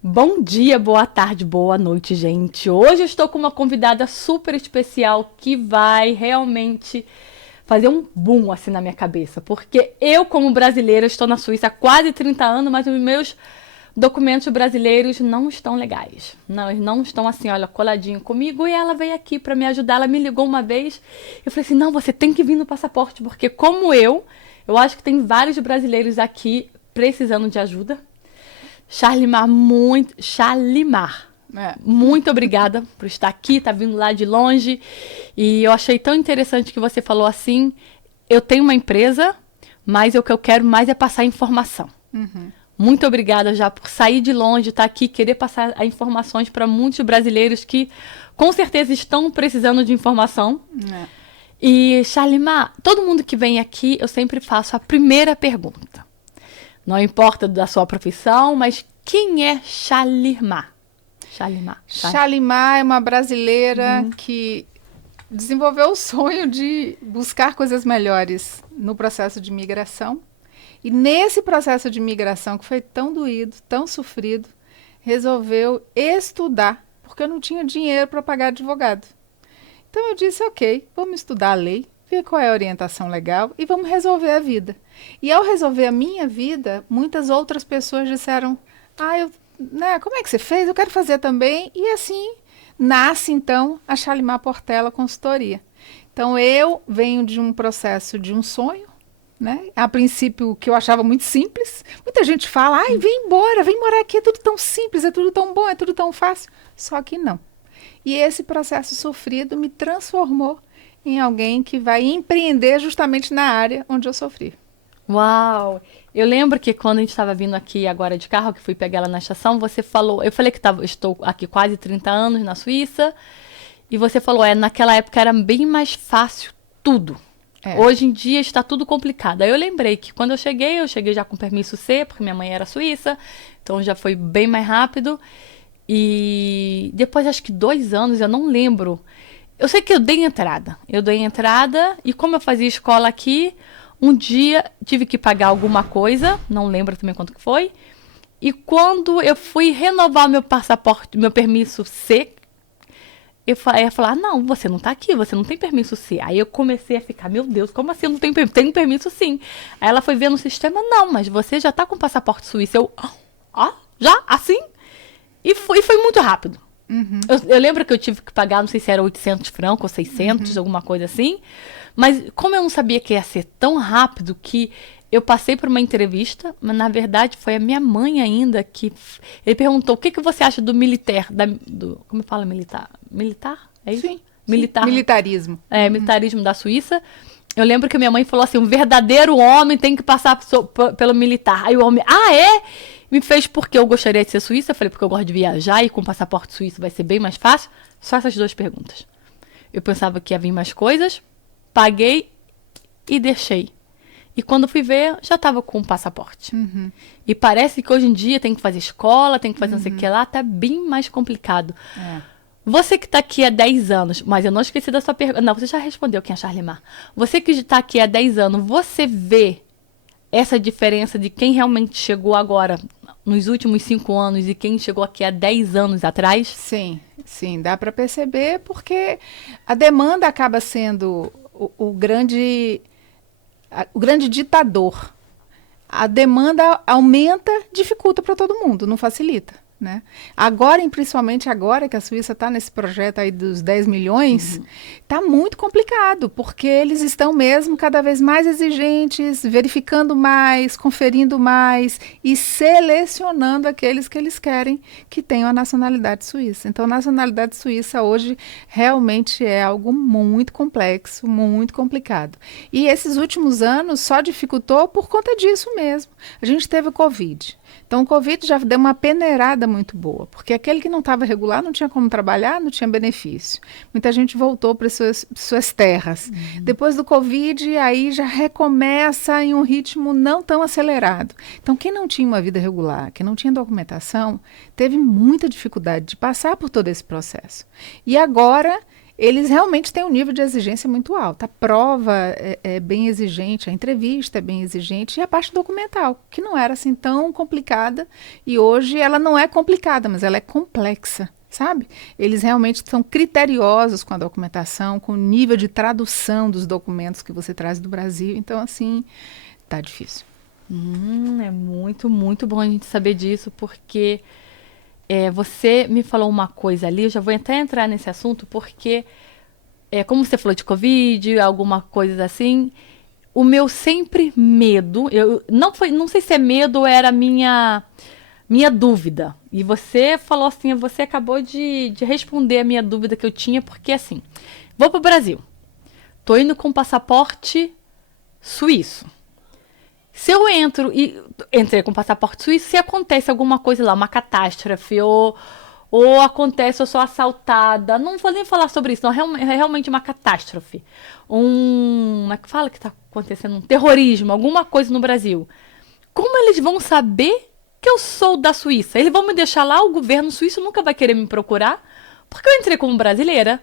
Bom dia, boa tarde, boa noite, gente. Hoje eu estou com uma convidada super especial que vai realmente fazer um boom assim na minha cabeça, porque eu, como brasileira, estou na Suíça há quase 30 anos, mas os meus documentos brasileiros não estão legais. Não, eles não estão assim, olha, coladinho comigo, e ela veio aqui para me ajudar. Ela me ligou uma vez, eu falei assim: "Não, você tem que vir no passaporte, porque como eu acho que tem vários brasileiros aqui precisando de ajuda." Charlimar, É. muito obrigada por estar aqui, tá vindo lá de longe. E eu achei tão interessante que você falou assim: eu tenho uma empresa, mas o que eu quero mais é passar informação. Muito obrigada já por sair de longe, estar aqui, querer passar as informações para muitos brasileiros que com certeza estão precisando de informação. É. E, Charlimar, todo mundo que vem aqui, eu sempre faço a primeira pergunta. Não importa da sua profissão, mas quem é Charlimar? Shalimar é uma brasileira que desenvolveu o sonho de buscar coisas melhores no processo de migração. E nesse processo de migração, que foi tão doído, tão sofrido, resolveu estudar, porque eu não tinha dinheiro para pagar advogado. Então eu disse, ok, vamos estudar a lei, ver qual é a orientação legal e vamos resolver a vida. E ao resolver a minha vida, muitas outras pessoas disseram, como é que você fez? Eu quero fazer também. E assim nasce, então, a Shalimar Portela Consultoria. Então, eu venho de um processo de um sonho, né? A princípio, que eu achava muito simples. Muita gente fala, vem embora, vem morar aqui, é tudo tão simples, é tudo tão bom, é tudo tão fácil. Só que não. E esse processo sofrido me transformou em alguém que vai empreender justamente na área onde eu sofri. Uau! Eu lembro que quando a gente estava vindo aqui agora de carro, que fui pegar ela na estação, você falou, eu falei que estou aqui quase 30 anos na Suíça, e você falou, naquela época era bem mais fácil tudo. É. Hoje em dia está tudo complicado. Aí eu lembrei que quando eu cheguei já com permisso C, porque minha mãe era suíça, então já foi bem mais rápido. E depois, acho que 2 anos, eu não lembro. Eu sei que eu dei entrada. E como eu fazia escola aqui, um dia tive que pagar alguma coisa, não lembro também quanto que foi. E quando eu fui renovar meu passaporte, meu permisso C, eu ia falar, não, você não tá aqui, você não tem permisso C. Aí eu comecei a ficar, meu Deus, como assim eu não tenho permisso? Tenho permisso sim. Aí ela foi ver no sistema, não, mas você já tá com passaporte suíço. Eu, já? Assim? E foi muito rápido. Eu lembro que eu tive que pagar, não sei se era 800 francos ou 600, alguma coisa assim. Mas como eu não sabia que ia ser tão rápido, que eu passei por uma entrevista, mas na verdade foi a minha mãe ainda que... Ele perguntou, o que você acha do militar? Como fala militar? Militar? É isso? Sim. Militar. Militarismo. Militarismo da Suíça. Eu lembro que minha mãe falou assim, um verdadeiro homem tem que passar pelo militar. Aí o homem, é? Me fez porque eu gostaria de ser suíça. Eu falei, porque eu gosto de viajar e com passaporte suíço vai ser bem mais fácil. Só essas 2 perguntas. Eu pensava que ia vir mais coisas, paguei e deixei. E quando fui ver, já estava com o passaporte. E parece que hoje em dia tem que fazer escola, tem que fazer não sei o que lá, tá bem mais complicado. É. Você que está aqui há 10 anos, mas eu não esqueci da sua pergunta. Não, você já respondeu quem é Charlimar. Você que está aqui há 10 anos, você vê essa diferença de quem realmente chegou agora, nos últimos 5 anos, e quem chegou aqui há 10 anos atrás? Sim, dá para perceber, porque a demanda acaba sendo o grande ditador. A demanda aumenta, dificulta para todo mundo, não facilita. Né? Agora, principalmente agora que a Suíça está nesse projeto aí dos 10 milhões, está muito complicado, porque eles estão mesmo cada vez mais exigentes, verificando mais, conferindo mais e selecionando aqueles que eles querem que tenham a nacionalidade suíça. Então, a nacionalidade suíça hoje realmente é algo muito complexo, muito complicado. E esses últimos anos só dificultou por conta disso mesmo. A gente teve o Covid. Então, o Covid já deu uma peneirada muito boa, porque aquele que não estava regular não tinha como trabalhar, não tinha benefício. Muita gente voltou para suas terras. Depois do Covid, aí já recomeça em um ritmo não tão acelerado. Então, quem não tinha uma vida regular, quem não tinha documentação, teve muita dificuldade de passar por todo esse processo. E agora, eles realmente têm um nível de exigência muito alto. A prova é bem exigente, a entrevista é bem exigente e a parte documental, que não era assim tão complicada, e hoje ela não é complicada, mas ela é complexa, sabe? Eles realmente são criteriosos com a documentação, com o nível de tradução dos documentos que você traz do Brasil. Então, assim, tá difícil. É muito, muito bom a gente saber disso, porque você me falou uma coisa ali, eu já vou até entrar nesse assunto, porque, como você falou de Covid, alguma coisa assim, o meu sempre medo, não sei se é medo ou era minha dúvida. E você falou assim, você acabou de responder a minha dúvida que eu tinha, porque assim, vou pro Brasil, tô indo com passaporte suíço. Se eu entrei com passaporte suíço, se acontece alguma coisa lá, uma catástrofe, ou acontece, eu sou assaltada, não vou nem falar sobre isso, não, é realmente uma catástrofe. Como é que fala que tá acontecendo? Um terrorismo, alguma coisa no Brasil. Como eles vão saber que eu sou da Suíça? Eles vão me deixar lá, o governo suíço nunca vai querer me procurar, porque eu entrei como brasileira.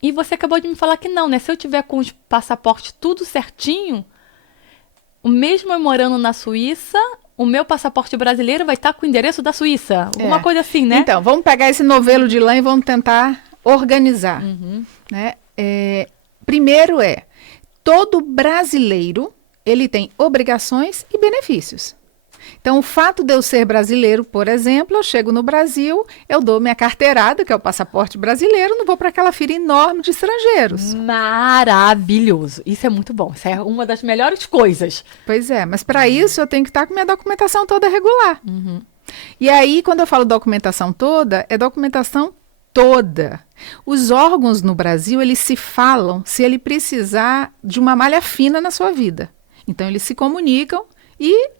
E você acabou de me falar que não, né? Se eu tiver com os passaportes tudo certinho, mesmo eu morando na Suíça, o meu passaporte brasileiro vai estar com o endereço da Suíça. Alguma coisa assim, né? Então, vamos pegar esse novelo de lã e vamos tentar organizar. Né? Primeiro todo brasileiro, ele tem obrigações e benefícios. Então, o fato de eu ser brasileiro, por exemplo, eu chego no Brasil, eu dou minha carteirada, que é o passaporte brasileiro, não vou para aquela fila enorme de estrangeiros. Maravilhoso. Isso é muito bom. Isso é uma das melhores coisas. Pois é, mas para isso eu tenho que estar com minha documentação toda regular. E aí, quando eu falo documentação toda, é documentação toda. Os órgãos no Brasil, eles se falam se ele precisar de uma malha fina na sua vida. Então, eles se comunicam e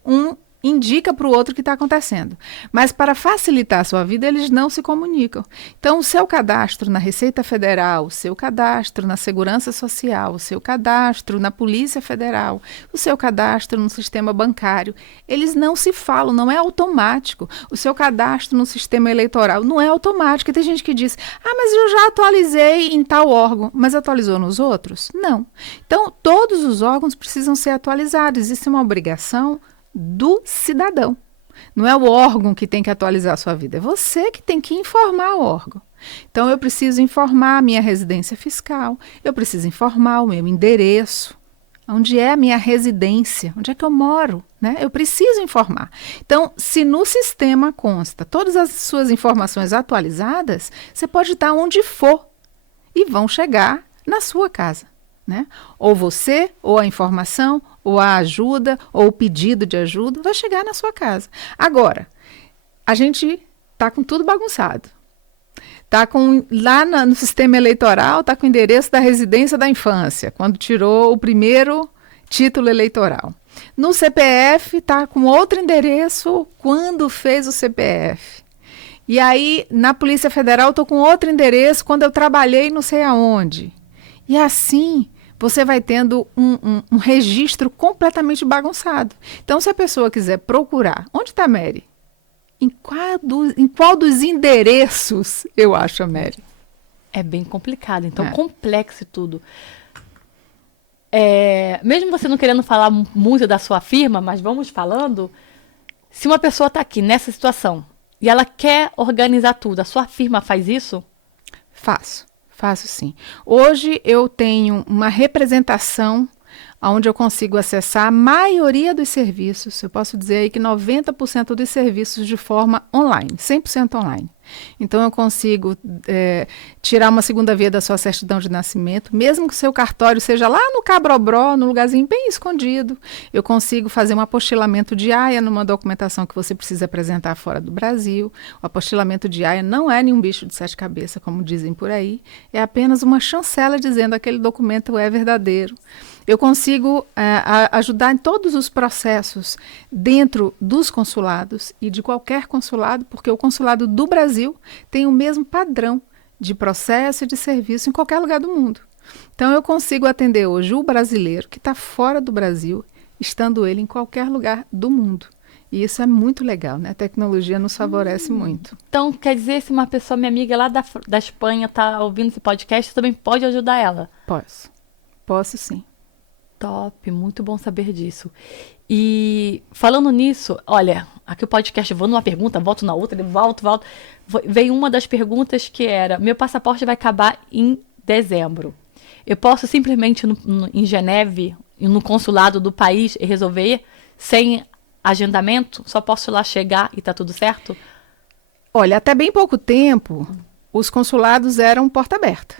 indica para o outro o que está acontecendo. Mas para facilitar a sua vida, eles não se comunicam. Então, o seu cadastro na Receita Federal, o seu cadastro na Segurança Social, o seu cadastro na Polícia Federal, o seu cadastro no sistema bancário, eles não se falam, não é automático. O seu cadastro no sistema eleitoral não é automático. E tem gente que diz, mas eu já atualizei em tal órgão, mas atualizou nos outros? Não. Então, todos os órgãos precisam ser atualizados. Isso é uma obrigação do cidadão. Não é o órgão que tem que atualizar a sua vida, é você que tem que informar o órgão. Então, eu preciso informar a minha residência fiscal, eu preciso informar o meu endereço, onde é a minha residência, onde é que eu moro, né? Eu preciso informar. Então, se no sistema consta todas as suas informações atualizadas, você pode estar onde for e vão chegar na sua casa. Né? Ou você, ou a informação, ou a ajuda, ou o pedido de ajuda vai chegar na sua casa. Agora, a gente está com tudo bagunçado. Tá lá no sistema eleitoral, está com o endereço da residência da infância, quando tirou o primeiro título eleitoral. No CPF, está com outro endereço quando fez o CPF. E aí, na Polícia Federal, estou com outro endereço quando eu trabalhei não sei aonde. E assim, você vai tendo um registro completamente bagunçado. Então, se a pessoa quiser procurar, onde está a Mary? Em qual dos endereços eu acho a Mary? É bem complicado, então complexo tudo. Mesmo você não querendo falar muito da sua firma, mas vamos falando, se uma pessoa está aqui nessa situação e ela quer organizar tudo, a sua firma faz isso? Faço sim. Hoje eu tenho uma representação onde eu consigo acessar a maioria dos serviços. Eu posso dizer aí que 90% dos serviços de forma online, 100% online. Então, eu consigo tirar uma segunda via da sua certidão de nascimento, mesmo que o seu cartório seja lá no Cabrobró, num lugarzinho bem escondido. Eu consigo fazer um apostilamento de AIA numa documentação que você precisa apresentar fora do Brasil. O apostilamento de AIA não é nenhum bicho de sete cabeças, como dizem por aí. É apenas uma chancela dizendo que aquele documento é verdadeiro. Eu consigo ajudar em todos os processos dentro dos consulados e de qualquer consulado, porque o consulado do Brasil tem o mesmo padrão de processo e de serviço em qualquer lugar do mundo. Então, eu consigo atender hoje o brasileiro que está fora do Brasil, estando ele em qualquer lugar do mundo. E isso é muito legal, né? A tecnologia nos favorece muito. Então, quer dizer, se uma pessoa, minha amiga lá da Espanha, tá ouvindo esse podcast, também pode ajudar ela? Posso sim. Top, muito bom saber disso. E falando nisso, olha, aqui o podcast, vou numa pergunta, volto na outra, volto. Veio uma das perguntas que era, meu passaporte vai acabar em dezembro. Eu posso simplesmente ir em Geneve, no consulado do país e resolver sem agendamento? Só posso ir lá chegar e tá tudo certo? Olha, até bem pouco tempo, os consulados eram porta aberta.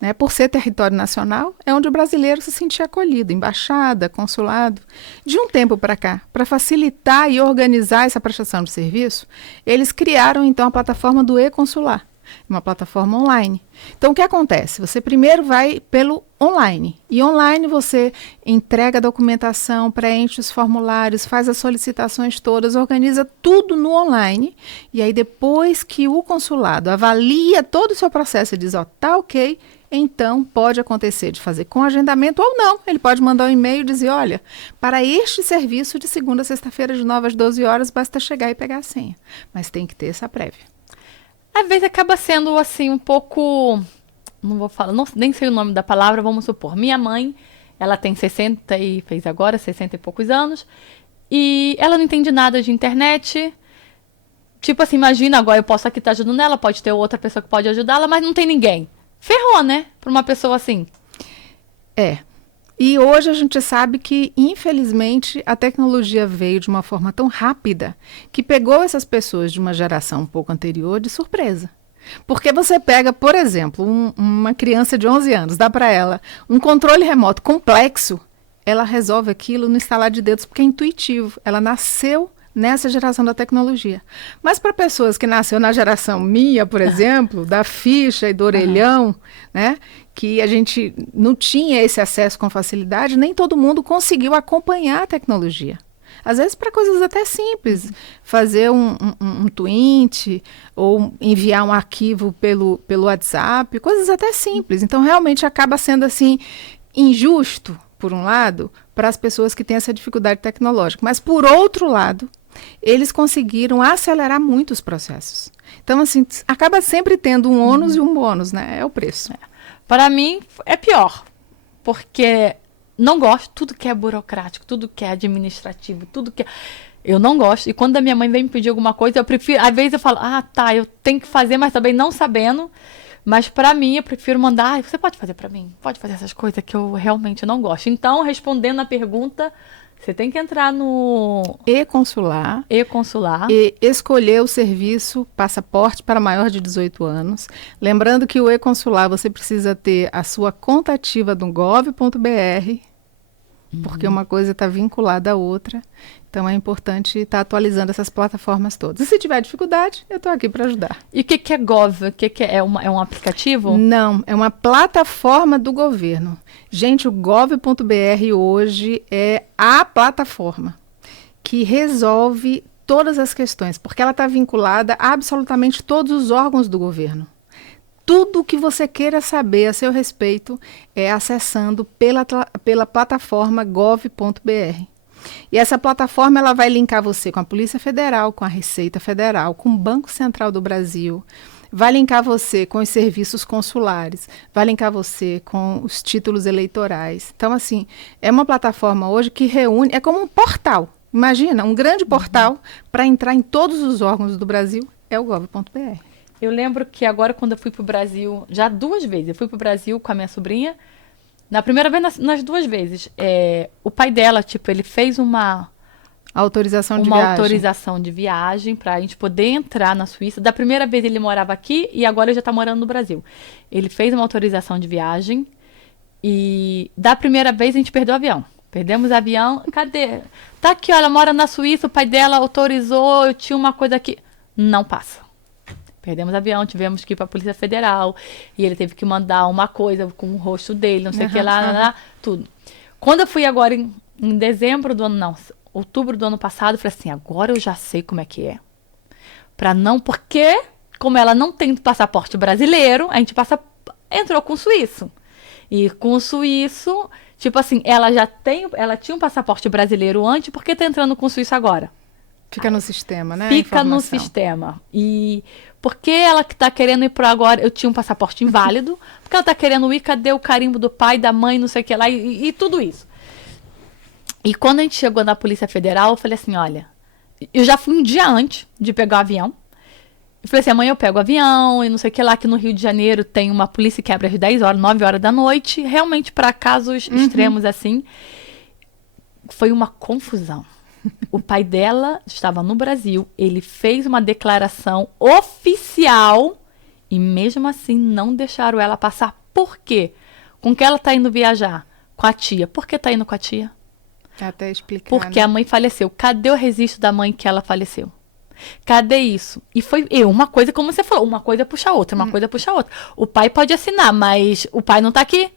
Né? Por ser território nacional, é onde o brasileiro se sentia acolhido, embaixada, consulado. De um tempo para cá, para facilitar e organizar essa prestação de serviço, eles criaram então a plataforma do e-consular, uma plataforma online. Então, o que acontece? Você primeiro vai pelo online. E online você entrega a documentação, preenche os formulários, faz as solicitações todas, organiza tudo no online. E aí, depois que o consulado avalia todo o seu processo e diz, ó, tá ok, então pode acontecer de fazer com agendamento ou não. Ele pode mandar um e-mail e dizer, olha, para este serviço de segunda a sexta-feira de 9 às 12 horas, basta chegar e pegar a senha. Mas tem que ter essa prévia. Às vezes acaba sendo assim um pouco, não vou falar, nem sei o nome da palavra, vamos supor. Minha mãe, ela tem 60 e fez agora 60 e poucos anos, e ela não entende nada de internet. Tipo assim, imagina, agora eu posso aqui estar ajudando ela, pode ter outra pessoa que pode ajudá-la, mas não tem ninguém. Ferrou, né? Para uma pessoa assim. É. E hoje a gente sabe que, infelizmente, a tecnologia veio de uma forma tão rápida que pegou essas pessoas de uma geração um pouco anterior de surpresa. Porque você pega, por exemplo, uma criança de 11 anos, dá para ela um controle remoto complexo, ela resolve aquilo no estalar de dedos porque é intuitivo. Ela nasceu nessa geração da tecnologia. Mas para pessoas que nasceu na geração minha, por exemplo, da ficha e do orelhão, né, que a gente não tinha esse acesso com facilidade, nem todo mundo conseguiu acompanhar a tecnologia. Às vezes para coisas até simples, fazer um tweet ou enviar um arquivo pelo WhatsApp, coisas até simples. Então realmente acaba sendo assim injusto, por um lado, para as pessoas que têm essa dificuldade tecnológica. Mas por outro lado, eles conseguiram acelerar muito os processos. Então, assim, acaba sempre tendo um ônus e um bônus, né? É o preço. Para mim, é pior. Porque não gosto, tudo que é burocrático, tudo que é administrativo, tudo que é... Eu não gosto. E quando a minha mãe vem me pedir alguma coisa, eu prefiro... Às vezes eu falo, tá, eu tenho que fazer, mas também não sabendo. Mas para mim, eu prefiro mandar, você pode fazer para mim? Pode fazer essas coisas que eu realmente não gosto. Então, respondendo a pergunta... Você tem que entrar no e-consular e escolher o serviço passaporte para maior de 18 anos. Lembrando que o e-consular você precisa ter a sua conta ativa do gov.br, porque uma coisa está vinculada à outra. Então é importante estar atualizando essas plataformas todas. E se tiver dificuldade, eu estou aqui para ajudar. E o que é Gov? O que é um aplicativo? Não, é uma plataforma do governo. Gente, o gov.br hoje é a plataforma que resolve todas as questões, porque ela está vinculada a absolutamente todos os órgãos do governo. Tudo o que você queira saber a seu respeito é acessando pela plataforma gov.br. E essa plataforma ela vai linkar você com a Polícia Federal, com a Receita Federal, com o Banco Central do Brasil, vai linkar você com os serviços consulares, vai linkar você com os títulos eleitorais. Então, assim, é uma plataforma hoje que reúne, é como um portal. Imagina, um grande portal para entrar em todos os órgãos do Brasil, é o gov.br. Eu lembro que agora, quando eu fui para o Brasil, já 2 vezes, eu fui para o Brasil com a minha sobrinha. Na primeira vez, nas 2 vezes, o pai dela, tipo, ele fez uma autorização de viagem para a gente poder entrar na Suíça. Da primeira vez ele morava aqui e agora ele já está morando no Brasil. Ele fez uma autorização de viagem e da primeira vez a gente perdeu o avião. Perdemos o avião. Cadê? Tá aqui, ó, ela mora na Suíça, o pai dela autorizou, eu tinha uma coisa aqui. Não passa. Perdemos o avião, tivemos que ir para a Polícia Federal. E ele teve que mandar uma coisa com o rosto dele, não sei o que lá, tudo. Quando eu fui agora em dezembro do ano, não, outubro do ano passado, eu falei assim, agora eu já sei como é que é. Porque, como ela não tem passaporte brasileiro, a gente entrou com o suíço. E com o suíço, tipo assim, ela tinha um passaporte brasileiro antes, por que tá entrando com o suíço agora? Fica no sistema, né? Fica no sistema. E porque ela que tá querendo ir por agora, eu tinha um passaporte inválido, porque ela tá querendo ir, cadê o carimbo do pai, da mãe, não sei o que lá, e tudo isso. E quando a gente chegou na Polícia Federal, eu falei assim, olha, eu já fui um dia antes de pegar o avião. Eu falei assim, amanhã eu pego o avião e não sei o que lá, que no Rio de Janeiro tem uma polícia que abre às 10 horas, 9 horas da noite, realmente para casos extremos assim. Foi uma confusão. O pai dela estava no Brasil, ele fez uma declaração oficial e mesmo assim não deixaram ela passar. Por quê? Com que ela tá indo viajar? Com a tia. Por que tá indo com a tia? Até explicar. Porque a mãe faleceu. Cadê o registro da mãe que ela faleceu? Cadê isso? E foi uma coisa, como você falou, uma coisa puxa a outra, uma coisa puxa a outra. O pai pode assinar, mas o pai não tá aqui.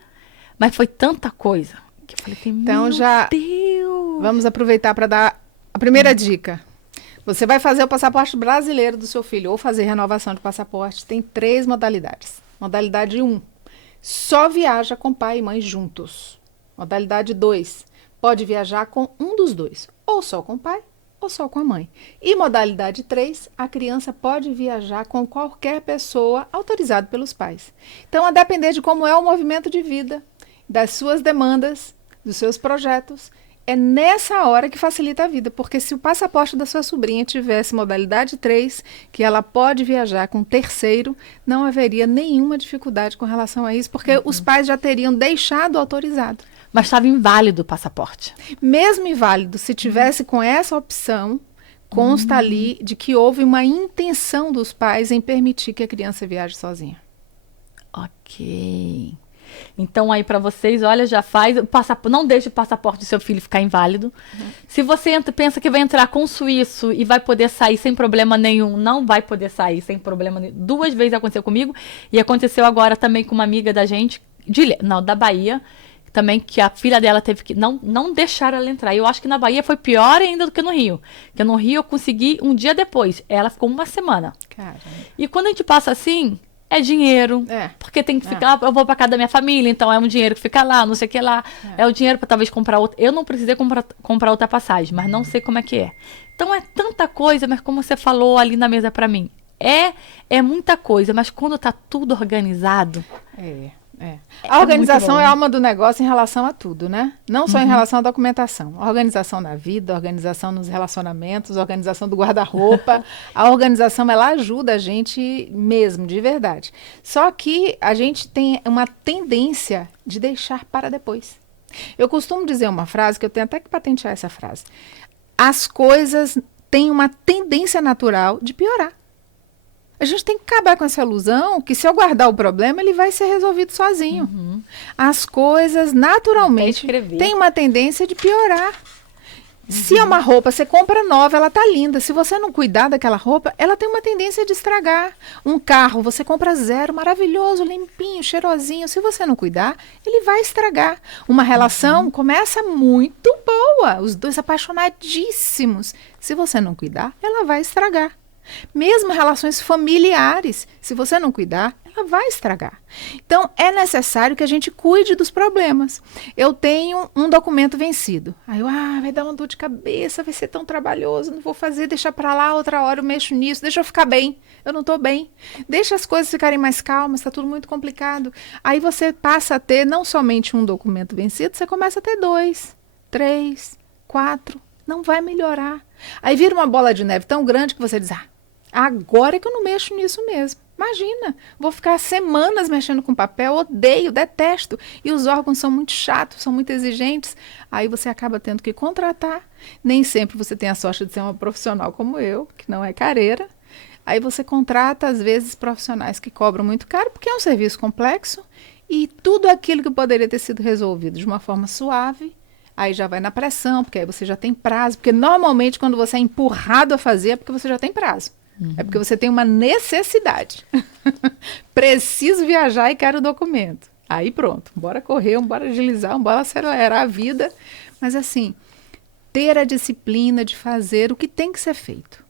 Mas foi tanta coisa que eu falei, então, meu já Deus. Vamos aproveitar para dar a primeira dica. Você vai fazer o passaporte brasileiro do seu filho ou fazer renovação de passaporte. Tem 3 modalidades. Modalidade 1, só viaja com pai e mãe juntos. Modalidade 2, pode viajar com um dos dois, ou só com o pai ou só com a mãe. E modalidade 3, a criança pode viajar com qualquer pessoa autorizada pelos pais. Então, a depender de como é o movimento de vida, das suas demandas, dos seus projetos, é nessa hora que facilita a vida, porque se o passaporte da sua sobrinha tivesse modalidade 3, que ela pode viajar com terceiro, não haveria nenhuma dificuldade com relação a isso, porque os pais já teriam deixado autorizado. Mas estava inválido o passaporte. Mesmo inválido, se tivesse com essa opção, consta ali de que houve uma intenção dos pais em permitir que a criança viaje sozinha. Ok. Então aí para vocês, olha, já faz, não deixe o passaporte do seu filho ficar inválido. Se você pensa que vai entrar com o suíço e vai poder sair sem problema nenhum, não vai poder sair sem problema nenhum. 2 vezes aconteceu comigo e aconteceu agora também com uma amiga da gente, da Bahia, também que a filha dela teve que não deixar ela entrar. E eu acho que na Bahia foi pior ainda do que no Rio. Porque no Rio eu consegui um dia depois. Ela ficou 1 semana. Caramba. E quando a gente passa assim, é dinheiro. Porque tem que ficar, eu vou pra casa da minha família, então é um dinheiro que fica lá, não sei o que lá. É o dinheiro pra talvez comprar outra. Eu não precisei comprar outra passagem, mas não sei como é que é. Então é tanta coisa, mas como você falou ali na mesa pra mim, é muita coisa, mas quando tá tudo organizado... A organização é a alma do negócio em relação a tudo, né? Não só em relação à documentação. A organização na vida, a organização nos relacionamentos, a organização do guarda-roupa. A organização, ela ajuda a gente mesmo, de verdade. Só que a gente tem uma tendência de deixar para depois. Eu costumo dizer uma frase, que eu tenho até que patentear essa frase. As coisas têm uma tendência natural de piorar. A gente tem que acabar com essa ilusão que se eu guardar o problema, ele vai ser resolvido sozinho. As coisas, naturalmente, têm uma tendência de piorar. Se é uma roupa, você compra nova, ela tá linda. Se você não cuidar daquela roupa, ela tem uma tendência de estragar. Um carro, você compra 0, maravilhoso, limpinho, cheirosinho. Se você não cuidar, ele vai estragar. Uma relação começa muito boa, os dois apaixonadíssimos. Se você não cuidar, ela vai estragar. Mesmo relações familiares, se você não cuidar, ela vai estragar. Então, é necessário que a gente cuide dos problemas. Eu tenho um documento vencido. Aí vai dar uma dor de cabeça, vai ser tão trabalhoso, não vou fazer, deixa pra lá, outra hora eu mexo nisso, deixa eu ficar bem. Eu não tô bem. Deixa as coisas ficarem mais calmas, tá tudo muito complicado. Aí você passa a ter não somente um documento vencido, você começa a ter 2, 3, 4, não vai melhorar. Aí vira uma bola de neve tão grande que você diz, agora é que eu não mexo nisso mesmo. Imagina, vou ficar semanas mexendo com papel, odeio, detesto. E os órgãos são muito chatos, são muito exigentes. Aí você acaba tendo que contratar. Nem sempre você tem a sorte de ser uma profissional como eu, que não é careira. Aí você contrata, às vezes, profissionais que cobram muito caro, porque é um serviço complexo. E tudo aquilo que poderia ter sido resolvido de uma forma suave, aí já vai na pressão, porque aí você já tem prazo. Porque normalmente quando você é empurrado a fazer é porque você já tem prazo. É porque você tem uma necessidade. Preciso viajar e quero o documento. Aí pronto, bora correr, bora agilizar, bora acelerar a vida. Mas assim, ter a disciplina de fazer o que tem que ser feito.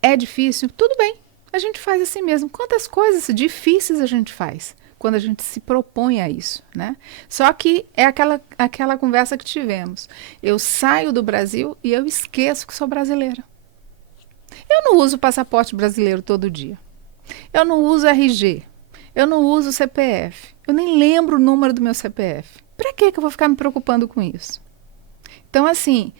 É difícil? Tudo bem, a gente faz assim mesmo. Quantas coisas difíceis a gente faz quando a gente se propõe a isso, né? Só que é aquela conversa que tivemos. Eu saio do Brasil e eu esqueço que sou brasileira. Eu não uso passaporte brasileiro todo dia. Eu não uso RG. Eu não uso CPF. Eu nem lembro o número do meu CPF. Para que eu vou ficar me preocupando com isso? Então, assim,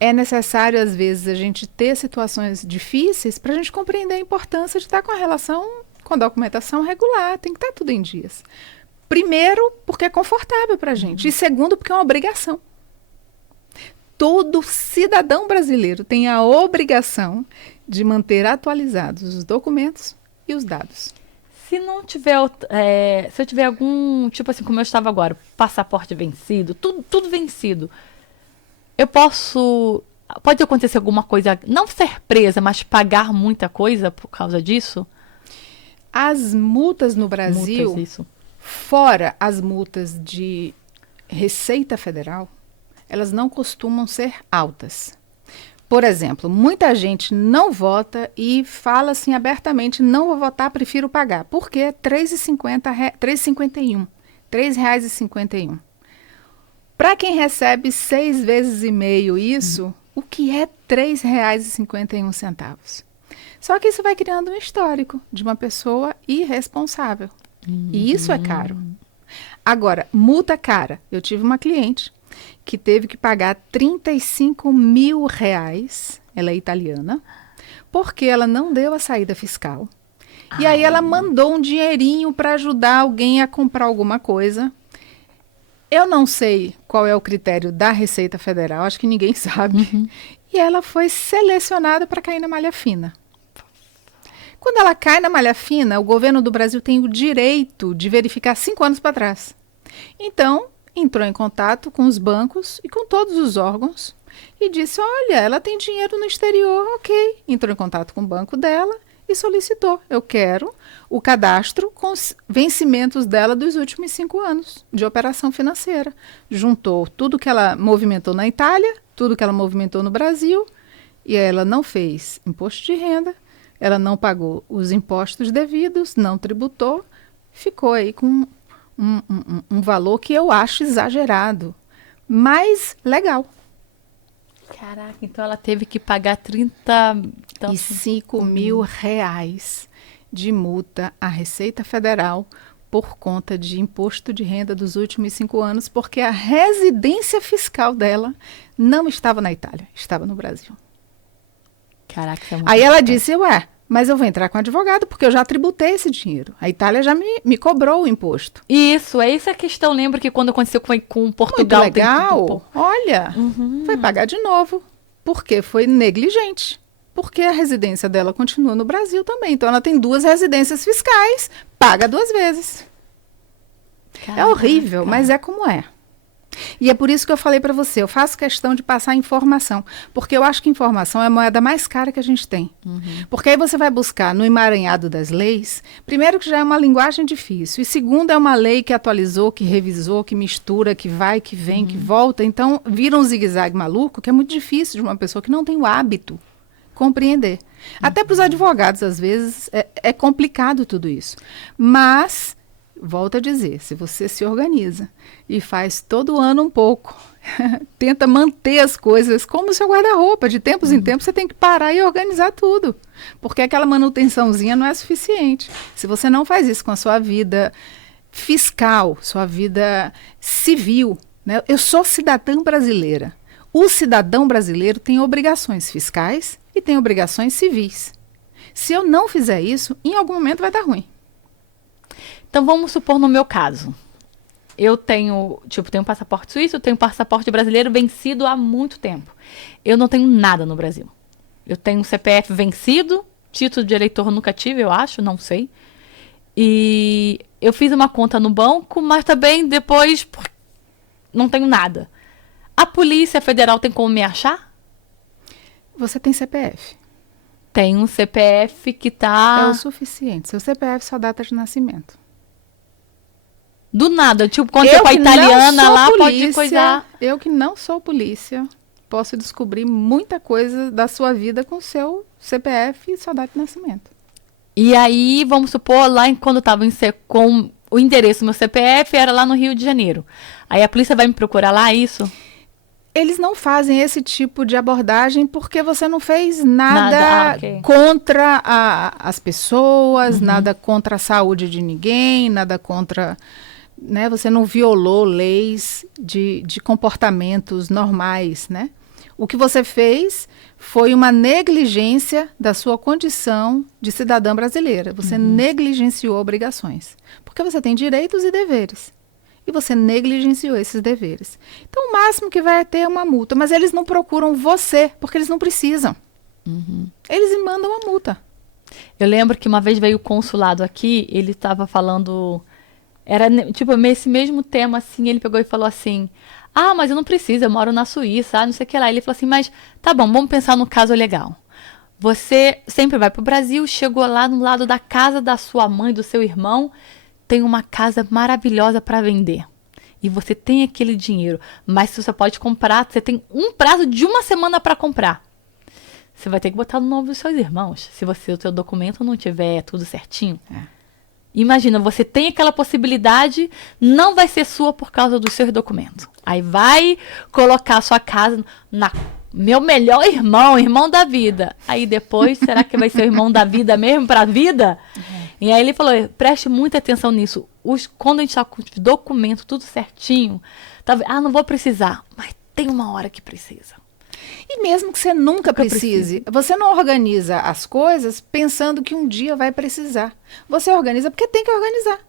é necessário, às vezes, a gente ter situações difíceis para a gente compreender a importância de estar com a relação, com a documentação regular. Tem que estar tudo em dias. Primeiro, porque é confortável para a gente. E segundo, porque é uma obrigação. Todo cidadão brasileiro tem a obrigação de manter atualizados os documentos e os dados. Se não tiver, se eu tiver algum, tipo assim, como eu estava agora, passaporte vencido, tudo vencido, pode acontecer alguma coisa, não ser presa, mas pagar muita coisa por causa disso? As multas no Brasil, Multas, isso. fora as multas de Receita Federal, elas não costumam ser altas. Por exemplo, muita gente não vota e fala assim abertamente, não vou votar, prefiro pagar. Por quê? R$ 3,51. R$ 3,51. Para quem recebe 6 vezes e meio isso, o que é R$ 3,51? Só que isso vai criando um histórico de uma pessoa irresponsável. E isso é caro. Agora, multa cara. Eu tive uma cliente que teve que pagar R$ 35 mil, ela é italiana, porque ela não deu a saída fiscal. E aí ela mandou um dinheirinho para ajudar alguém a comprar alguma coisa. Eu não sei qual é o critério da Receita Federal, acho que ninguém sabe. E ela foi selecionada para cair na malha fina. Quando ela cai na malha fina, o governo do Brasil tem o direito de verificar 5 anos para trás. Então, entrou em contato com os bancos e com todos os órgãos e disse, olha, ela tem dinheiro no exterior, ok. Entrou em contato com o banco dela e solicitou, eu quero o cadastro com os vencimentos dela dos últimos 5 anos de operação financeira. Juntou tudo que ela movimentou na Itália, tudo que ela movimentou no Brasil, e ela não fez imposto de renda, ela não pagou os impostos devidos, não tributou, ficou aí com um valor que eu acho exagerado, mas legal. Caraca, então ela teve que pagar 35 mil reais de multa à Receita Federal por conta de imposto de renda dos últimos 5 anos, porque a residência fiscal dela não estava na Itália, estava no Brasil. Caraca, isso é muito Aí ela complicado. disse, mas eu vou entrar com advogado, porque eu já tributei esse dinheiro. A Itália já me cobrou o imposto. Isso, é essa a questão. Lembro que quando aconteceu com Portugal... Muito legal. Olha, vai pagar de novo, porque foi negligente. Porque a residência dela continua no Brasil também. Então, ela tem 2 residências fiscais, paga 2 vezes. Caraca. É horrível, mas é como é. E é por isso que eu falei para você, eu faço questão de passar informação, porque eu acho que informação é a moeda mais cara que a gente tem. Porque aí você vai buscar no emaranhado das leis, primeiro que já é uma linguagem difícil, e segundo é uma lei que atualizou, que revisou, que mistura, que vai, que vem, que volta, então vira um zigue-zague maluco que é muito difícil de uma pessoa que não tem o hábito compreender. Até para os advogados, às vezes, é complicado tudo isso. Mas... volto a dizer, se você se organiza e faz todo ano um pouco, tenta manter as coisas como o seu guarda-roupa, de tempos em tempos você tem que parar e organizar tudo, porque aquela manutençãozinha não é suficiente. Se você não faz isso com a sua vida fiscal, sua vida civil, né? Eu sou cidadã brasileira. O cidadão brasileiro tem obrigações fiscais e tem obrigações civis. Se eu não fizer isso, em algum momento vai dar ruim. Então, vamos supor no meu caso. Eu tenho um passaporte suíço, eu tenho um passaporte brasileiro vencido há muito tempo. Eu não tenho nada no Brasil. Eu tenho um CPF vencido, título de eleitor nunca tive, eu acho, não sei. E eu fiz uma conta no banco, mas também depois não tenho nada. A Polícia Federal tem como me achar? Você tem CPF. Tem um CPF que tá... É o suficiente. Seu CPF só data de nascimento. Do nada, tipo, quando você com a italiana lá, pode coisar... Eu que não sou polícia, posso descobrir muita coisa da sua vida com o seu CPF e sua data de nascimento. E aí, vamos supor, quando eu estava com o endereço do meu CPF, era lá no Rio de Janeiro. Aí a polícia vai me procurar lá, isso? Eles não fazem esse tipo de abordagem porque você não fez nada ok. contra as pessoas, nada contra a saúde de ninguém, nada contra... Né? Você não violou leis de comportamentos normais, né? O que você fez foi uma negligência da sua condição de cidadã brasileira. Você negligenciou obrigações. Porque você tem direitos e deveres. E você negligenciou esses deveres. Então, o máximo que vai ter é uma multa. Mas eles não procuram você, porque eles não precisam. Eles mandam a multa. Eu lembro que uma vez veio o consulado aqui, ele estava falando... Era tipo esse mesmo tema, assim, ele pegou e falou assim... Ah, mas eu não preciso, eu moro na Suíça, não sei o que lá. Ele falou assim, mas tá bom, vamos pensar no caso legal. Você sempre vai pro Brasil, chegou lá no lado da casa da sua mãe, do seu irmão... Tem uma casa maravilhosa para vender. E você tem aquele dinheiro. Mas você pode comprar, você tem um prazo de 1 semana para comprar. Você vai ter que botar no nome dos seus irmãos. Se o seu documento não tiver tudo certinho. Imagina, você tem aquela possibilidade, não vai ser sua por causa dos seus documentos. Aí vai colocar a sua casa na... Meu melhor irmão, irmão da vida. Aí depois, será que vai ser o irmão da vida mesmo para a vida? E aí ele falou, preste muita atenção nisso. Quando a gente está com o documento tudo certinho, não vou precisar. Mas tem uma hora que precisa. E mesmo que você nunca precise, você não organiza as coisas pensando que um dia vai precisar. Você organiza porque tem que organizar.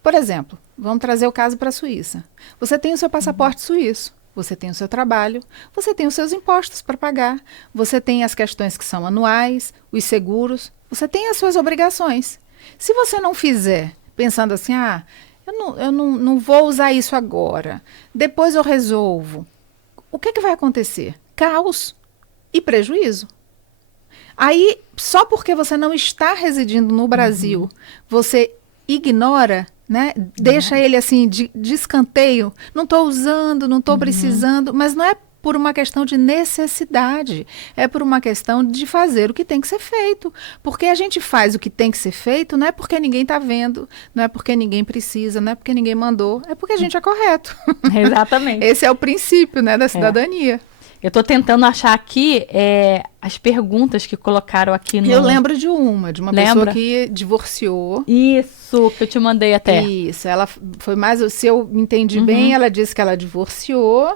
Por exemplo, vamos trazer o caso para a Suíça. Você tem o seu passaporte suíço. Você tem o seu trabalho, você tem os seus impostos para pagar, você tem as questões que são anuais, os seguros, você tem as suas obrigações. Se você não fizer, pensando assim, eu não vou usar isso agora, depois eu resolvo, o que vai acontecer? Caos e prejuízo. Aí, só porque você não está residindo no Brasil, você ignora... Né? Deixa ele assim de escanteio, não estou usando, não estou precisando, mas não é por uma questão de necessidade, é por uma questão de fazer o que tem que ser feito, porque a gente faz o que tem que ser feito, não é porque ninguém está vendo, não é porque ninguém precisa, não é porque ninguém mandou, é porque a gente é correto. Exatamente. Esse é o princípio, né, da cidadania. Eu estou tentando achar aqui as perguntas que colocaram aqui no... Eu lembro de uma pessoa que divorciou. Isso, que eu te mandei até. Isso, ela foi mais... Se eu entendi bem, ela disse que ela divorciou.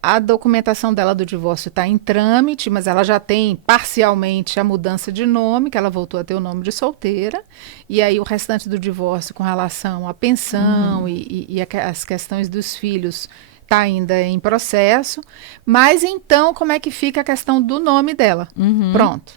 A documentação dela do divórcio está em trâmite, mas ela já tem parcialmente a mudança de nome, que ela voltou a ter o nome de solteira. E aí o restante do divórcio com relação à pensão e as questões dos filhos... Está ainda em processo, mas então como é que fica a questão do nome dela? Pronto.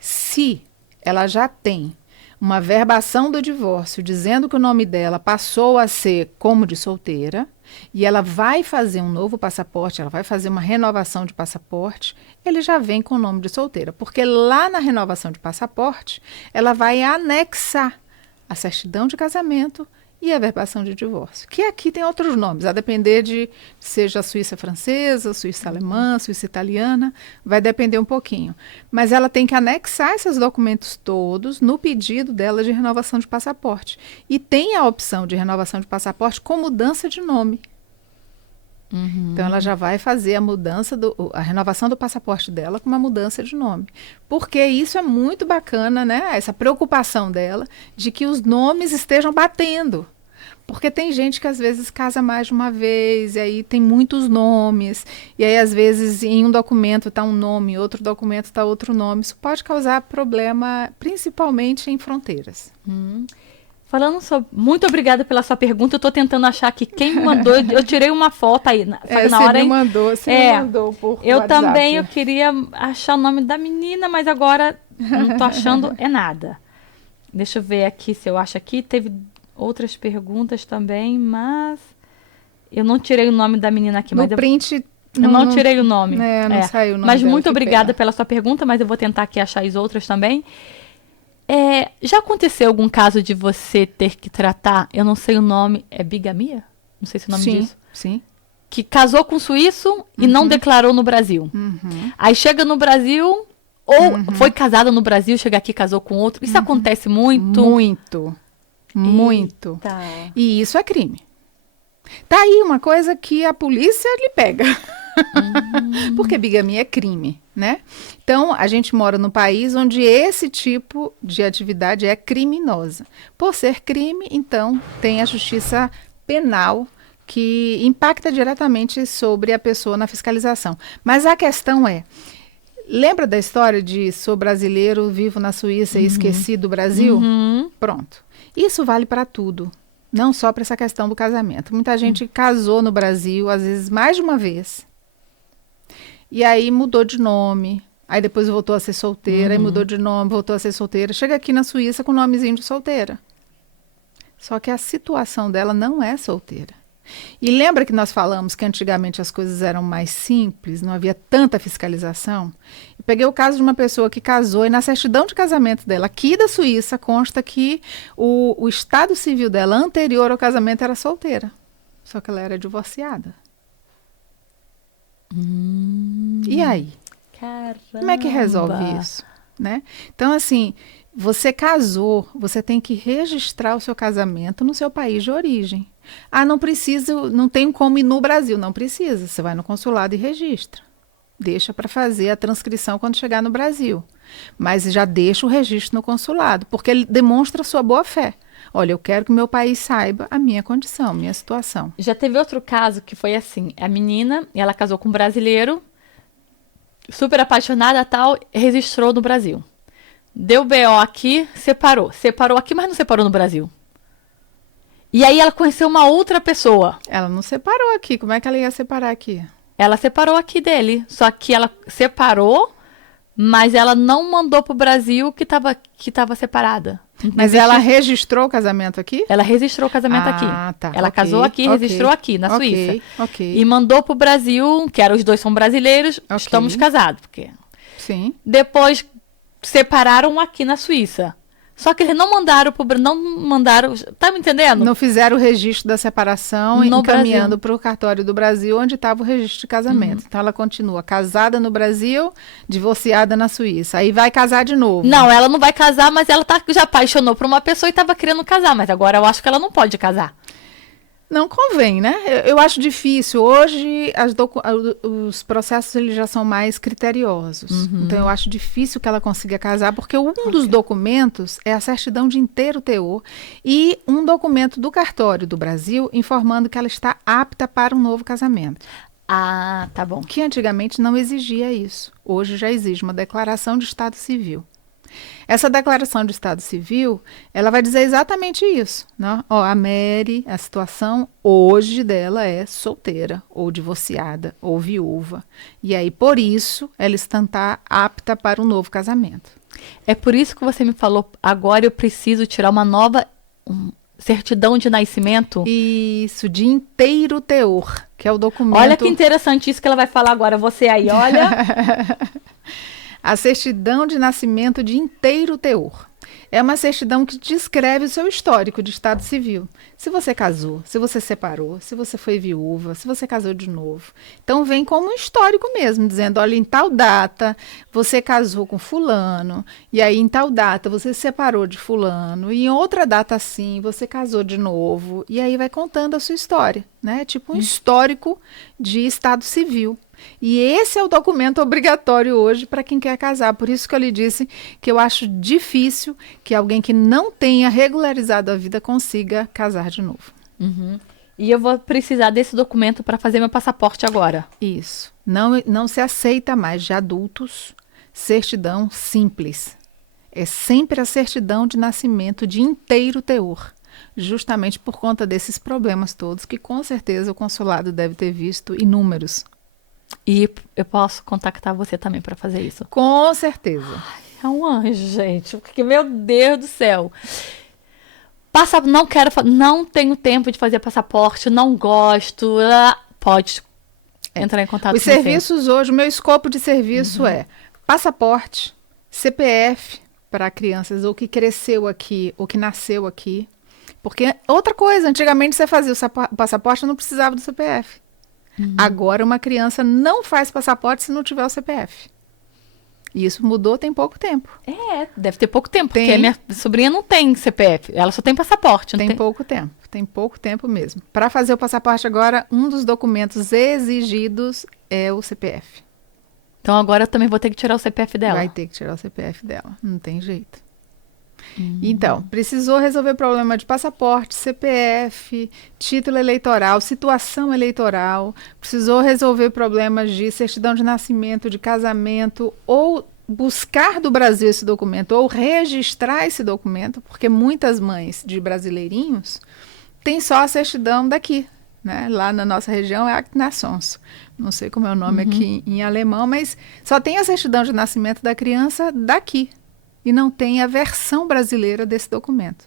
Se ela já tem uma verbação do divórcio dizendo que o nome dela passou a ser como de solteira e ela vai fazer um novo passaporte, ela vai fazer uma renovação de passaporte, ele já vem com o nome de solteira, porque lá na renovação de passaporte ela vai anexar a certidão de casamento e a verbação de divórcio, que aqui tem outros nomes, a depender de seja Suíça francesa, Suíça alemã, Suíça italiana, vai depender um pouquinho. Mas ela tem que anexar esses documentos todos no pedido dela de renovação de passaporte. E tem a opção de renovação de passaporte com mudança de nome. Então ela já vai fazer a renovação do passaporte dela com uma mudança de nome. Porque isso é muito bacana, né? Essa preocupação dela de que os nomes estejam batendo. Porque tem gente que às vezes casa mais de uma vez, e aí tem muitos nomes, e aí às vezes em um documento está um nome, em outro documento está outro nome. Isso pode causar problema, principalmente em fronteiras. Falando sobre... Muito obrigada pela sua pergunta. Eu estou tentando achar aqui quem me mandou. Eu tirei uma foto aí. Sabe, na hora, você me mandou por eu WhatsApp. também, eu queria achar o nome da menina, mas agora não estou achando nada. Deixa eu ver aqui se eu acho aqui. Teve outras perguntas também, mas eu não tirei o nome da menina aqui. No mas print... Eu não tirei o nome. Não saiu o nome Mas dela, muito que obrigada pena. pela sua pergunta, mas eu vou tentar aqui achar as outras também. Já aconteceu algum caso de você ter que tratar, eu não sei o nome, é bigamia? Não sei se é o nome disso. Sim. Que casou com um suíço e não declarou no Brasil. Aí chega no Brasil, ou foi casada no Brasil, chega aqui e casou com outro. Isso acontece muito? Muito. Tá. E isso é crime. Tá aí uma coisa que a polícia lhe pega. Porque bigamia é crime, né? Então, a gente mora num país onde esse tipo de atividade é criminosa. Por ser crime, então, tem a justiça penal que impacta diretamente sobre a pessoa na fiscalização. Mas a questão é, lembra da história de sou brasileiro, vivo na Suíça e esqueci do Brasil? Pronto. Isso vale para tudo, não só para essa questão do casamento. Muita gente casou no Brasil, às vezes mais de uma vez, e aí mudou de nome, aí depois voltou a ser solteira, aí mudou de nome, voltou a ser solteira. Chega aqui na Suíça com o nomezinho de solteira. Só que a situação dela não é solteira. E lembra que nós falamos que antigamente as coisas eram mais simples, não havia tanta fiscalização? Eu peguei o caso de uma pessoa que casou e na certidão de casamento dela, aqui da Suíça, consta que o estado civil dela anterior ao casamento era solteira. Só que ela era divorciada. E aí? Caramba. Como é que resolve isso? Né? Então, assim, você casou, você tem que registrar o seu casamento no seu país de origem. Ah, não preciso, não tem como ir no Brasil. Não precisa, você vai no consulado e registra. Deixa para fazer a transcrição quando chegar no Brasil. Mas já deixa o registro no consulado, porque ele demonstra a sua boa-fé. Olha, eu quero que meu país saiba a minha condição, minha situação. Já teve outro caso que foi assim, a menina, ela casou com um brasileiro, super apaixonada tal, registrou no Brasil. Deu BO aqui, separou. Separou aqui, mas não separou no Brasil. E aí ela conheceu uma outra pessoa. Ela não separou aqui, como é que ela ia separar aqui? Ela separou aqui dele, só que ela separou, mas ela não mandou pro Brasil que tava separada. Mas ela registrou o casamento aqui? Ela registrou o casamento aqui. Tá. Ela casou aqui, registrou aqui, na Suíça. Ok. E mandou pro Brasil, que os dois são brasileiros, estamos casados. Porque... Sim. Depois separaram aqui na Suíça. Só que eles não mandaram tá me entendendo? Não fizeram o registro da separação encaminhando para o cartório do Brasil, onde estava o registro de casamento. Então ela continua casada no Brasil, divorciada na Suíça. Aí vai casar de novo. Não, ela não vai casar, mas ela já apaixonou por uma pessoa e estava querendo casar. Mas agora eu acho que ela não pode casar. Não convém, né? Eu acho difícil. Hoje, os processos eles já são mais criteriosos. Então, eu acho difícil que ela consiga casar, porque um dos documentos é a certidão de inteiro teor e um documento do cartório do Brasil informando que ela está apta para um novo casamento. Ah, tá bom. Que antigamente não exigia isso. Hoje já exige uma declaração de estado civil. Essa declaração de estado civil, ela vai dizer exatamente isso, né? Ó, a Mary, a situação hoje dela é solteira, ou divorciada, ou viúva. E aí, por isso, ela está apta para um novo casamento. É por isso que você me falou, agora eu preciso tirar uma nova certidão de nascimento? Isso, de inteiro teor, que é o documento... Olha que interessante isso que ela vai falar agora, você aí, olha... A certidão de nascimento de inteiro teor. É uma certidão que descreve o seu histórico de estado civil. Se você casou, se você separou, se você foi viúva, se você casou de novo. Então vem como um histórico mesmo, dizendo, olha, em tal data você casou com fulano, e aí em tal data você se separou de fulano, e em outra data assim você casou de novo, e aí vai contando a sua história, né? Tipo um histórico de estado civil. E esse é o documento obrigatório hoje para quem quer casar. Por isso que eu lhe disse que eu acho difícil que alguém que não tenha regularizado a vida consiga casar de novo. E eu vou precisar desse documento para fazer meu passaporte agora. Isso. Não se aceita mais de adultos certidão simples. É sempre a certidão de nascimento de inteiro teor. Justamente por conta desses problemas todos que com certeza o consulado deve ter visto inúmeros. E eu posso contactar você também para fazer isso? Com certeza. Ai, é um anjo, gente. Porque, meu Deus do céu. Não tenho tempo de fazer passaporte, não gosto. Pode entrar em contato Os serviços hoje, o meu escopo de serviço é passaporte, CPF para crianças ou que cresceu aqui ou que nasceu aqui. Porque outra coisa, antigamente você fazia o passaporte e não precisava do CPF. Agora uma criança não faz passaporte se não tiver o CPF. E isso mudou tem pouco tempo. Deve ter pouco tempo, Tem. porque a minha sobrinha não tem CPF, ela só tem passaporte. Não Tem pouco tempo, tem pouco tempo mesmo. Para fazer o passaporte agora, um dos documentos exigidos é o CPF. Então agora eu também vou ter que tirar o CPF dela. Vai ter que tirar o CPF dela, não tem jeito. Então, precisou resolver problema de passaporte, CPF, título eleitoral, situação eleitoral, precisou resolver problemas de certidão de nascimento, de casamento, ou buscar do Brasil esse documento, ou registrar esse documento, porque muitas mães de brasileirinhos têm só a certidão daqui, né? Lá na nossa região é Acte Naissance. Não sei como é o nome aqui em alemão, mas só tem a certidão de nascimento da criança daqui. E não tem a versão brasileira desse documento.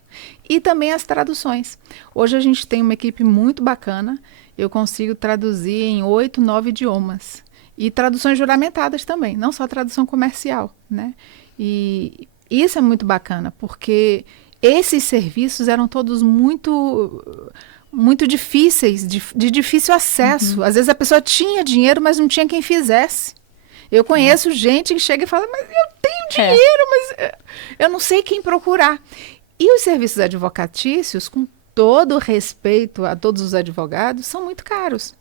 E também as traduções. Hoje a gente tem uma equipe muito bacana. Eu consigo traduzir em 8, 9 idiomas. E traduções juramentadas também, não só tradução comercial, né? E isso é muito bacana, porque esses serviços eram todos muito difíceis, de difícil acesso. Às vezes a pessoa tinha dinheiro, mas não tinha quem fizesse. Eu conheço gente que chega e fala, mas eu tenho dinheiro, mas eu não sei quem procurar. E os serviços advocatícios, com todo respeito a todos os advogados, são muito caros.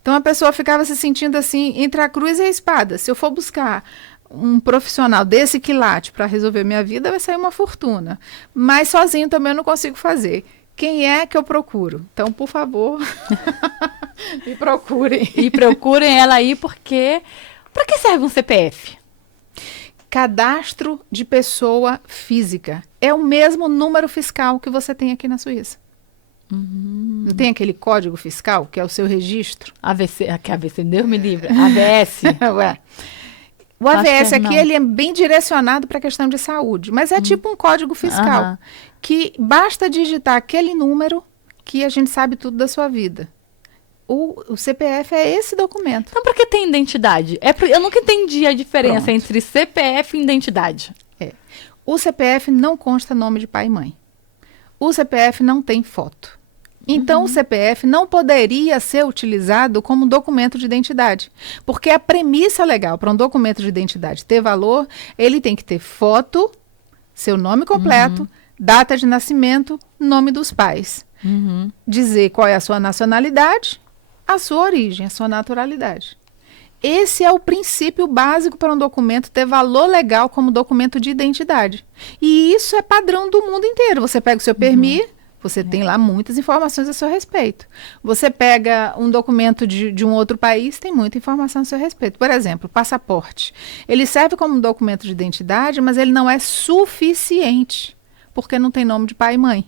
Então a pessoa ficava se sentindo assim, entre a cruz e a espada. Se eu for buscar um profissional desse quilate para resolver minha vida, vai sair uma fortuna. Mas sozinho também eu não consigo fazer. Quem é que eu procuro? Então, por favor, me procurem. E procurem ela aí, porque... Para que serve um CPF? Cadastro de pessoa física. É o mesmo número fiscal que você tem aqui na Suíça. Não tem aquele código fiscal, que é o seu registro? AVC, que AVC, Deus me livre. AVS. Ué. O AVS aqui, ele é bem direcionado para a questão de saúde, mas é tipo um código fiscal, que basta digitar aquele número que a gente sabe tudo da sua vida. O CPF é esse documento. Então, para que tem identidade? Eu nunca entendi a diferença entre CPF e identidade. O CPF não consta nome de pai e mãe. O CPF não tem foto. Então, o CPF não poderia ser utilizado como documento de identidade. Porque a premissa legal para um documento de identidade ter valor, ele tem que ter foto, seu nome completo, data de nascimento, nome dos pais. Dizer qual é a sua nacionalidade, a sua origem, a sua naturalidade. Esse é o princípio básico para um documento ter valor legal como documento de identidade. E isso é padrão do mundo inteiro. Você pega o seu permis, você tem lá muitas informações a seu respeito. Você pega um documento de um outro país, tem muita informação a seu respeito. Por exemplo, passaporte. Ele serve como um documento de identidade, mas ele não é suficiente, porque não tem nome de pai e mãe.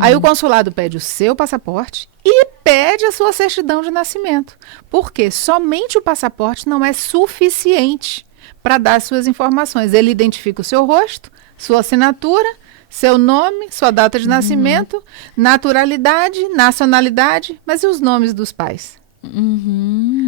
Aí o consulado pede o seu passaporte e pede a sua certidão de nascimento. Porque somente o passaporte não é suficiente para dar suas informações. Ele identifica o seu rosto, sua assinatura, seu nome, sua data de nascimento, naturalidade, nacionalidade, mas e os nomes dos pais?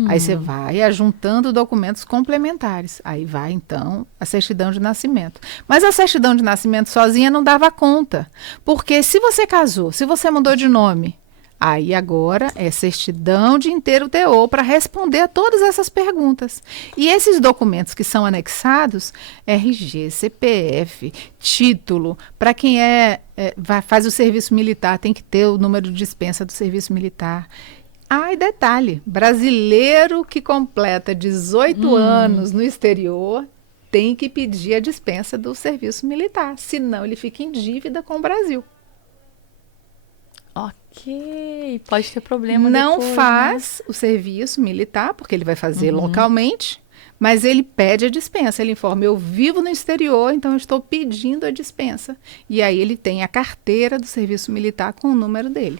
Aí você vai ajuntando documentos complementares. Aí vai, então, a certidão de nascimento. Mas a certidão de nascimento sozinha não dava conta. Porque se você casou, se você mudou de nome, aí agora é certidão de inteiro teor para responder a todas essas perguntas. E esses documentos que são anexados, RG, CPF, título, para quem faz o serviço militar, tem que ter o número de dispensa do serviço militar. Ah, e detalhe, brasileiro que completa 18 anos no exterior tem que pedir a dispensa do serviço militar, senão ele fica em dívida com o Brasil. Ok, pode ter problema Não depois, faz o serviço militar, porque ele vai fazer localmente, mas ele pede a dispensa, ele informa, eu vivo no exterior, então eu estou pedindo a dispensa. E aí ele tem a carteira do serviço militar com o número dele.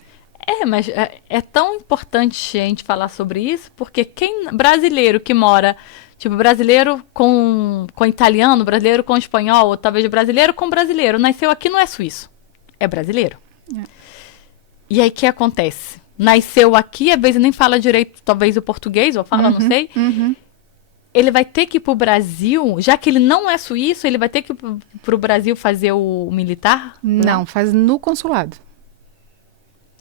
Mas é tão importante a gente falar sobre isso, porque brasileiro que mora, tipo, brasileiro com italiano, brasileiro com espanhol, ou talvez brasileiro com brasileiro, nasceu aqui não é suíço, é brasileiro. E aí o que acontece? Nasceu aqui, às vezes nem fala direito, talvez o português, ou fala, não sei. Ele vai ter que ir pro Brasil, já que ele não é suíço, ele vai ter que ir pro Brasil fazer o militar? Não, faz no consulado.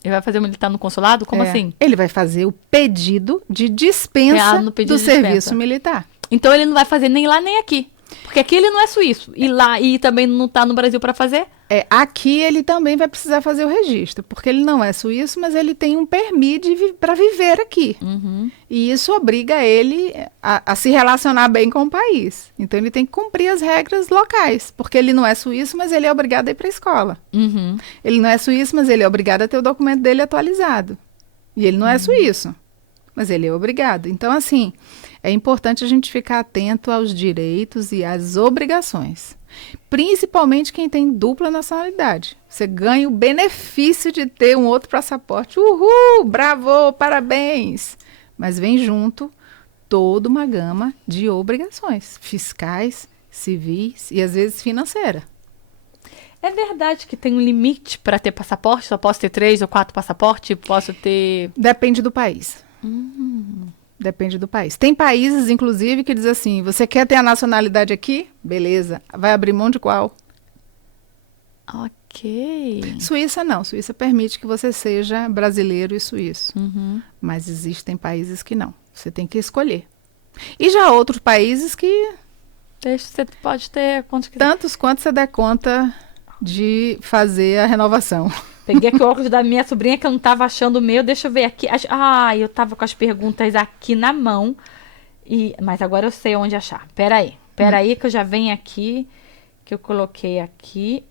Ele vai fazer o militar no consulado? Como assim? Ele vai fazer o pedido de dispensa no pedido do de dispensa. serviço militar. Então ele não vai fazer nem lá nem aqui. Porque aqui ele não é suíço. E lá, e também não tá no Brasil para fazer. Aqui ele também vai precisar fazer o registro, porque ele não é suíço, mas ele tem um permit para viver aqui. E isso obriga ele a se relacionar bem com o país. Então ele tem que cumprir as regras locais, porque ele não é suíço, mas ele é obrigado a ir para a escola. Ele não é suíço, mas ele é obrigado a ter o documento dele atualizado. E ele não é suíço, mas ele é obrigado. Então, assim, é importante a gente ficar atento aos direitos e às obrigações. Principalmente quem tem dupla nacionalidade. Você ganha o benefício de ter um outro passaporte. Uhul, bravo, parabéns! Mas vem junto toda uma gama de obrigações fiscais, civis e às vezes financeira. É verdade que tem um limite para ter passaporte? Só posso ter 3 ou 4 passaportes? Posso ter... Depende do país. Depende do país. Tem países, inclusive, que diz assim, você quer ter a nacionalidade aqui? Beleza. Vai abrir mão de qual? Ok. Suíça não. Suíça permite que você seja brasileiro e suíço. Mas existem países que não. Você tem que escolher. E já outros países que... Você pode ter quantos quiser. Tantos quanto você der conta de fazer a renovação. Peguei aqui o óculos da minha sobrinha que eu não tava achando o meu. Deixa eu ver aqui. Eu tava com as perguntas aqui na mão. Mas agora eu sei onde achar. Peraí que eu já venho aqui. Que eu coloquei aqui.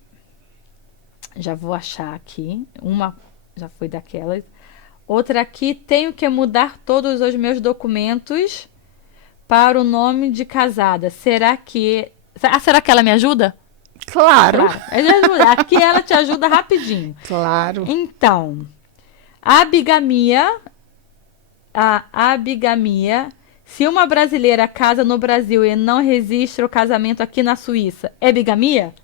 Já vou achar aqui. Uma já foi daquelas. Outra aqui. Tenho que mudar todos os meus documentos para o nome de casada. Será que ela me ajuda? Claro. Aqui ela te ajuda rapidinho. Claro. Então, a bigamia, se uma brasileira casa no Brasil e não registra o casamento aqui na Suíça, é bigamia?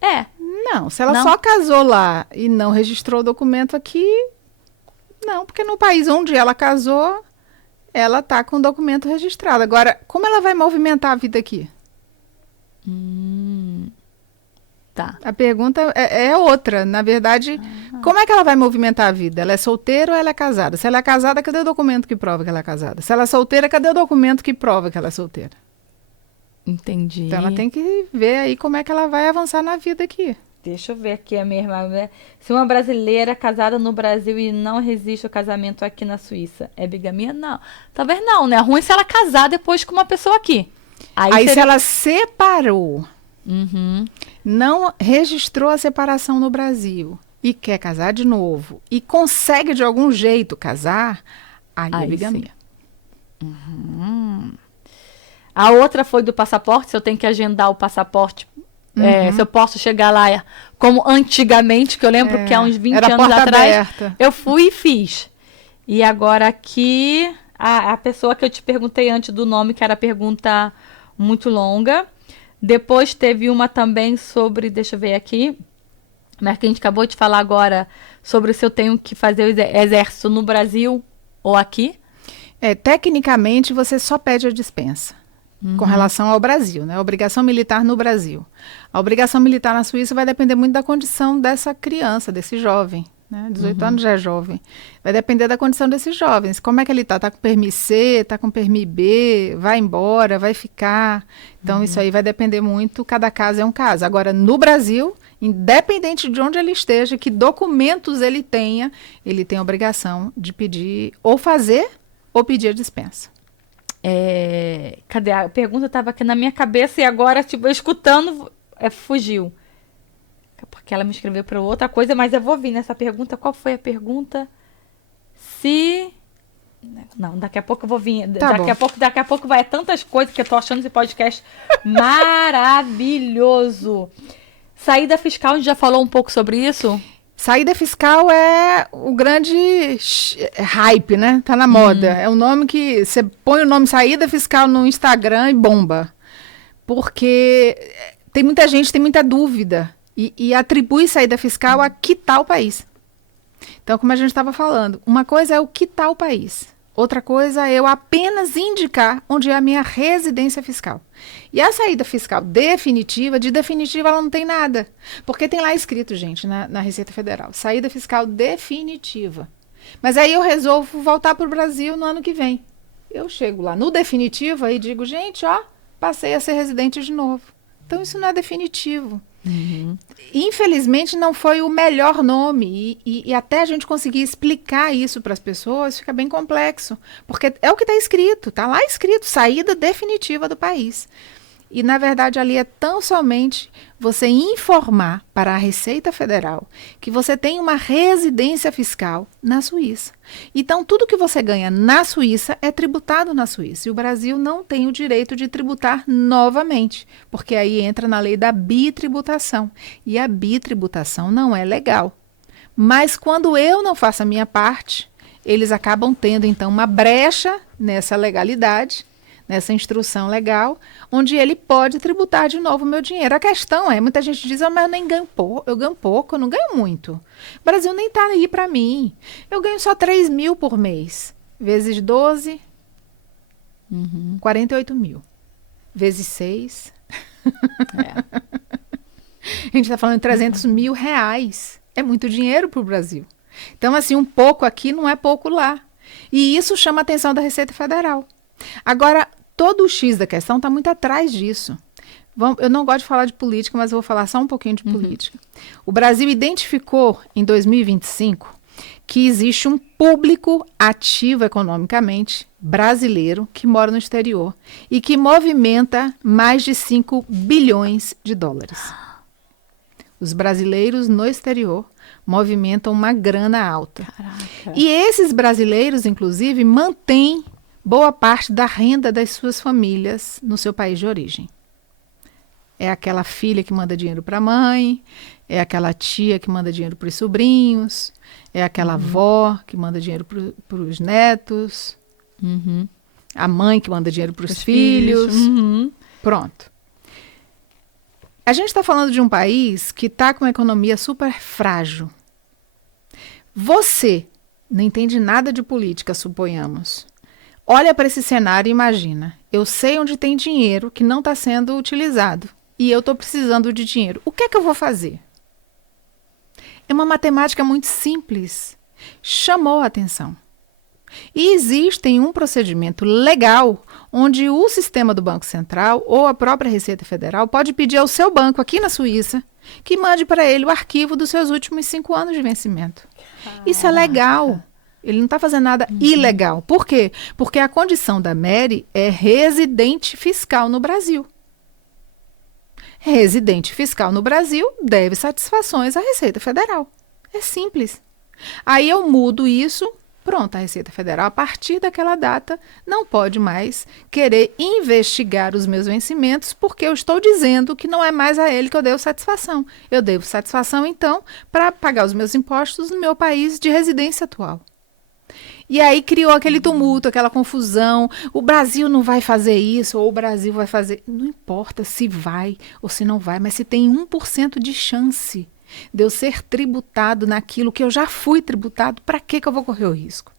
É. Não, se ela só casou lá e não registrou o documento aqui, não, porque no país onde ela casou, ela tá com o documento registrado. Agora, como ela vai movimentar a vida aqui? Tá. A pergunta é outra. Na verdade, como é que ela vai movimentar a vida? Ela é solteira ou ela é casada? Se ela é casada, cadê o documento que prova que ela é casada? Se ela é solteira, cadê o documento que prova que ela é solteira? Entendi. Então ela tem que ver aí como é que ela vai avançar na vida aqui. Deixa eu ver aqui a minha irmã. Se uma brasileira casada no Brasil e não resiste ao casamento aqui na Suíça, é bigamia? Não. Talvez não, né? Ruim se ela casar depois com uma pessoa aqui. Aí se ela separou, não registrou a separação no Brasil e quer casar de novo e consegue de algum jeito casar, aí é bigamia. A outra foi do passaporte, se eu tenho que agendar o passaporte, se eu posso chegar lá como antigamente, que eu lembro que há uns 20 anos atrás, aberta. Eu fui e fiz. E agora aqui, a pessoa que eu te perguntei antes do nome, que era a pergunta muito longa. Depois teve uma também sobre, deixa eu ver aqui, mas que a gente acabou de falar agora, sobre se eu tenho que fazer o exército no Brasil ou aqui. Tecnicamente, você só pede a dispensa. Com relação ao Brasil, né? A obrigação militar no Brasil. A obrigação militar na Suíça vai depender muito da condição dessa criança, desse jovem. Né? 18 anos já é jovem. Vai depender da condição desses jovens. Como é que ele está? Está com permis C, está com permis B, vai embora, vai ficar. Então, isso aí vai depender muito, cada caso é um caso. Agora, no Brasil, independente de onde ele esteja, que documentos ele tenha, ele tem a obrigação de pedir, ou fazer, ou pedir a dispensa. Cadê? A pergunta estava aqui na minha cabeça e agora, tipo, escutando, fugiu. Porque ela me escreveu para outra coisa, mas eu vou vir nessa pergunta. Qual foi a pergunta? Não, daqui a pouco eu vou vir. Daqui a pouco vai tantas coisas que eu tô achando esse podcast maravilhoso. Saída fiscal, a gente já falou um pouco sobre isso? Saída fiscal é o grande hype, né? Tá na moda. É um nome que você põe o nome saída fiscal no Instagram e bomba. Porque tem muita gente, tem muita dúvida. E atribui saída fiscal a quitar o país. Então, como a gente estava falando, uma coisa é o quitar o país. Outra coisa é eu apenas indicar onde é a minha residência fiscal. E a saída fiscal definitiva, de definitiva ela não tem nada. Porque tem lá escrito, gente, na Receita Federal, saída fiscal definitiva. Mas aí eu resolvo voltar para o Brasil no ano que vem. eu chego lá no definitivo e digo, gente, ó, passei a ser residente de novo. Então, isso não é definitivo. Infelizmente, não foi o melhor nome. E até a gente conseguir explicar isso para as pessoas, fica bem complexo. Porque é o que está escrito. Está lá escrito, saída definitiva do país. E, na verdade, ali é tão somente você informar para a Receita Federal que você tem uma residência fiscal na Suíça. Então, tudo que você ganha na Suíça é tributado na Suíça. E o Brasil não tem o direito de tributar novamente, porque aí entra na lei da bitributação. E a bitributação não é legal. Mas quando eu não faço a minha parte, eles acabam tendo, então, uma brecha nessa legalidade, nessa instrução legal, onde ele pode tributar de novo o meu dinheiro. A questão é, muita gente diz, mas eu nem ganho pouco, eu ganho pouco, eu não ganho muito. O Brasil nem está aí para mim. Eu ganho só 3 mil por mês. Vezes 12, 48 mil. Vezes 6. A gente está falando de 300 mil reais. É muito dinheiro para o Brasil. Então, assim, um pouco aqui não é pouco lá. E isso chama a atenção da Receita Federal. Agora, todo o X da questão está muito atrás disso. Eu não gosto de falar de política, mas eu vou falar só um pouquinho de política. O Brasil identificou, em 2025, que existe um público ativo economicamente brasileiro que mora no exterior e que movimenta mais de 5 bilhões de dólares. Os brasileiros no exterior movimentam uma grana alta. Caraca. E esses brasileiros, inclusive, mantêm boa parte da renda das suas famílias no seu país de origem. É aquela filha que manda dinheiro para a mãe, é aquela tia que manda dinheiro para os sobrinhos, é aquela avó que manda dinheiro para os netos, a mãe que manda dinheiro para os filhos. Pronto. A gente está falando de um país que está com uma economia super frágil. Você não entende nada de política, suponhamos. Olha para esse cenário e imagina. Eu sei onde tem dinheiro que não está sendo utilizado e eu estou precisando de dinheiro. O que é que eu vou fazer? É uma matemática muito simples. Chamou a atenção. E existe um procedimento legal onde o sistema do Banco Central ou a própria Receita Federal pode pedir ao seu banco aqui na Suíça que mande para ele o arquivo dos seus últimos 5 anos de vencimento. Isso é legal. Ele não está fazendo nada ilegal. Por quê? Porque a condição da Mary é residente fiscal no Brasil. Residente fiscal no Brasil deve satisfações à Receita Federal. É simples. Aí eu mudo isso, pronto, a Receita Federal, a partir daquela data, não pode mais querer investigar os meus vencimentos, porque eu estou dizendo que não é mais a ele que eu devo satisfação. Eu devo satisfação, então, para pagar os meus impostos no meu país de residência atual. E aí criou aquele tumulto, aquela confusão. O Brasil não vai fazer isso, ou o Brasil vai fazer... Não importa se vai ou se não vai, mas se tem 1% de chance de eu ser tributado naquilo que eu já fui tributado, para que eu vou correr o risco?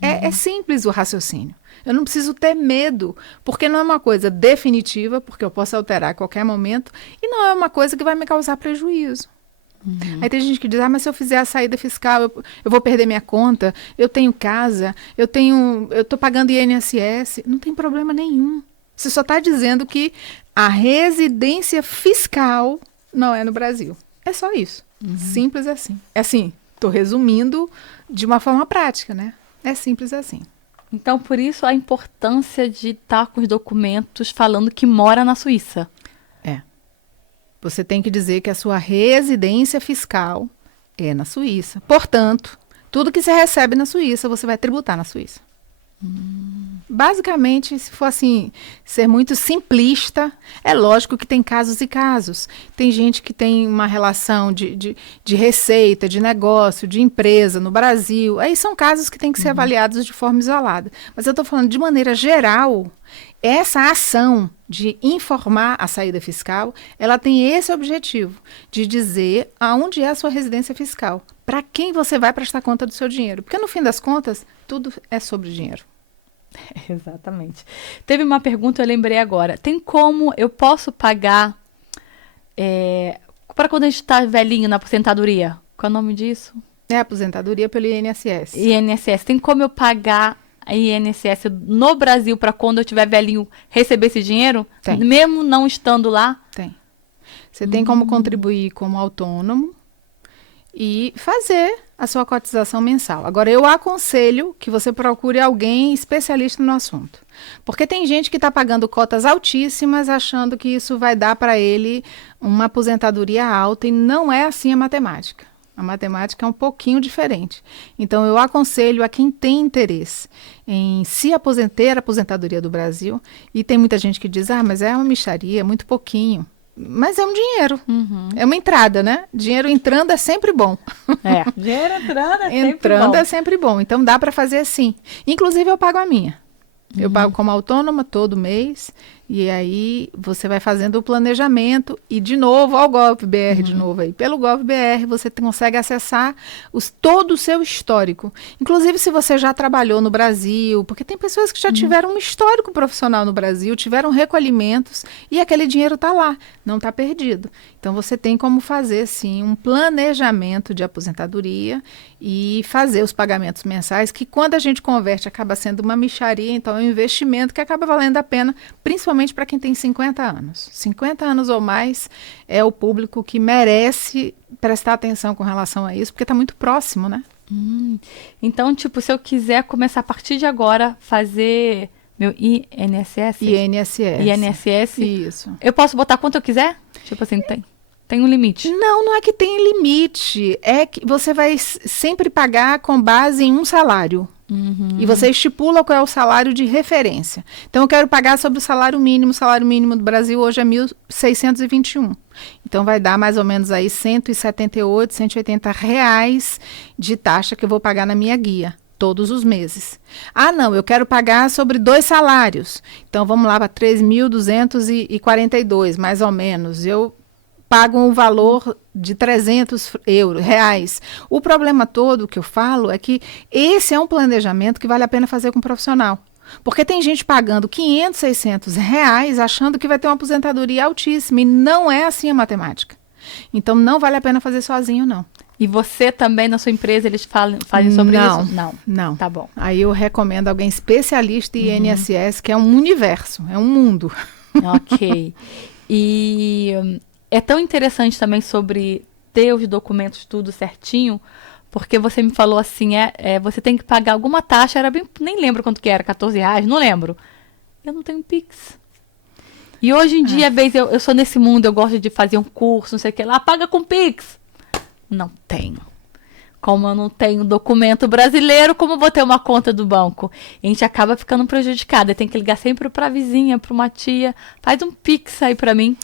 É simples o raciocínio. Eu não preciso ter medo, porque não é uma coisa definitiva, porque eu posso alterar a qualquer momento, e não é uma coisa que vai me causar prejuízo. Aí tem gente que diz, mas se eu fizer a saída fiscal, eu vou perder minha conta, eu tenho casa, eu estou pagando INSS. Não tem problema nenhum. Você só está dizendo que a residência fiscal não é no Brasil. É só isso. Simples assim. É assim, estou resumindo de uma forma prática, né? É simples assim. Então, por isso a importância de estar com os documentos falando que mora na Suíça. Você tem que dizer que a sua residência fiscal é na Suíça. Portanto, tudo que você recebe na Suíça, você vai tributar na Suíça. Basicamente, se for assim, ser muito simplista, é lógico que tem casos e casos. Tem gente que tem uma relação de receita, de negócio, de empresa no Brasil. Aí são casos que têm que ser avaliados de forma isolada. Mas eu estou falando de maneira geral, essa ação de informar a saída fiscal, ela tem esse objetivo, de dizer aonde é a sua residência fiscal, para quem você vai prestar conta do seu dinheiro. Porque no fim das contas, tudo é sobre dinheiro. Exatamente. Teve uma pergunta, eu lembrei agora. Tem como eu posso pagar para quando a gente está velhinho na aposentadoria? Qual é o nome disso? É a aposentadoria pelo INSS. INSS. Tem como eu pagar a INSS no Brasil para quando eu tiver velhinho receber esse dinheiro? Tem. Mesmo não estando lá? Tem. Você tem como contribuir como autônomo e fazer a sua cotização mensal. Agora, eu aconselho que você procure alguém especialista no assunto. Porque tem gente que está pagando cotas altíssimas achando que isso vai dar para ele uma aposentadoria alta e não é assim a matemática. A matemática é um pouquinho diferente. Então, eu aconselho a quem tem interesse em se aposentar, a aposentadoria do Brasil, e tem muita gente que diz, mas é uma mixaria, é muito pouquinho. Mas é um dinheiro, é uma entrada, né? Dinheiro entrando é sempre bom. Dinheiro entrando é sempre Entrando bom. é sempre bom, então dá para fazer assim. Inclusive eu pago a minha. Eu pago como autônoma todo mês, e aí você vai fazendo o planejamento, e de novo, ó o GovBR de novo aí. Pelo GovBR você consegue acessar todo o seu histórico. Inclusive se você já trabalhou no Brasil, porque tem pessoas que já tiveram um histórico profissional no Brasil, tiveram recolhimentos, e aquele dinheiro está lá, não está perdido. Então você tem como fazer, sim, um planejamento de aposentadoria e fazer os pagamentos mensais, que quando a gente converte acaba sendo uma mixaria, então é um investimento que acaba valendo a pena, principalmente para quem tem 50 anos. 50 anos ou mais é o público que merece prestar atenção com relação a isso, porque está muito próximo, né? Então, tipo, se eu quiser começar a partir de agora fazer meu INSS? INSS? Isso. Eu posso botar quanto eu quiser? Tipo assim, tem um limite? Não é que tem limite. É que você vai sempre pagar com base em um salário. E você estipula qual é o salário de referência. Então, eu quero pagar sobre o salário mínimo. O salário mínimo do Brasil hoje é 1.621. Então, vai dar mais ou menos aí 178, 180 reais de taxa que eu vou pagar na minha guia. Todos os meses. Não, eu quero pagar sobre 2 salários. Então, vamos lá para 3.242, mais ou menos. Eu pago um valor de 300 reais. O problema todo que eu falo é que esse é um planejamento que vale a pena fazer com um profissional. Porque tem gente pagando 500, 600 reais achando que vai ter uma aposentadoria altíssima e não é assim a matemática. Então, não vale a pena fazer sozinho, não. E você também, na sua empresa, eles fazem sobre isso? Não. Tá bom. Aí eu recomendo alguém especialista em INSS, que é um universo, é um mundo. Ok. E é tão interessante também sobre ter os documentos tudo certinho, porque você me falou assim, você tem que pagar alguma taxa, nem lembro quanto que era, 14 reais, não lembro. Eu não tenho Pix. E hoje em dia, às vezes, eu sou nesse mundo, eu gosto de fazer um curso, não sei o que lá, paga com Pix. Não tenho. Como eu não tenho documento brasileiro, como vou ter uma conta do banco? A gente acaba ficando prejudicada. Tem que ligar sempre para a vizinha, para uma tia. Faz um Pix aí para mim.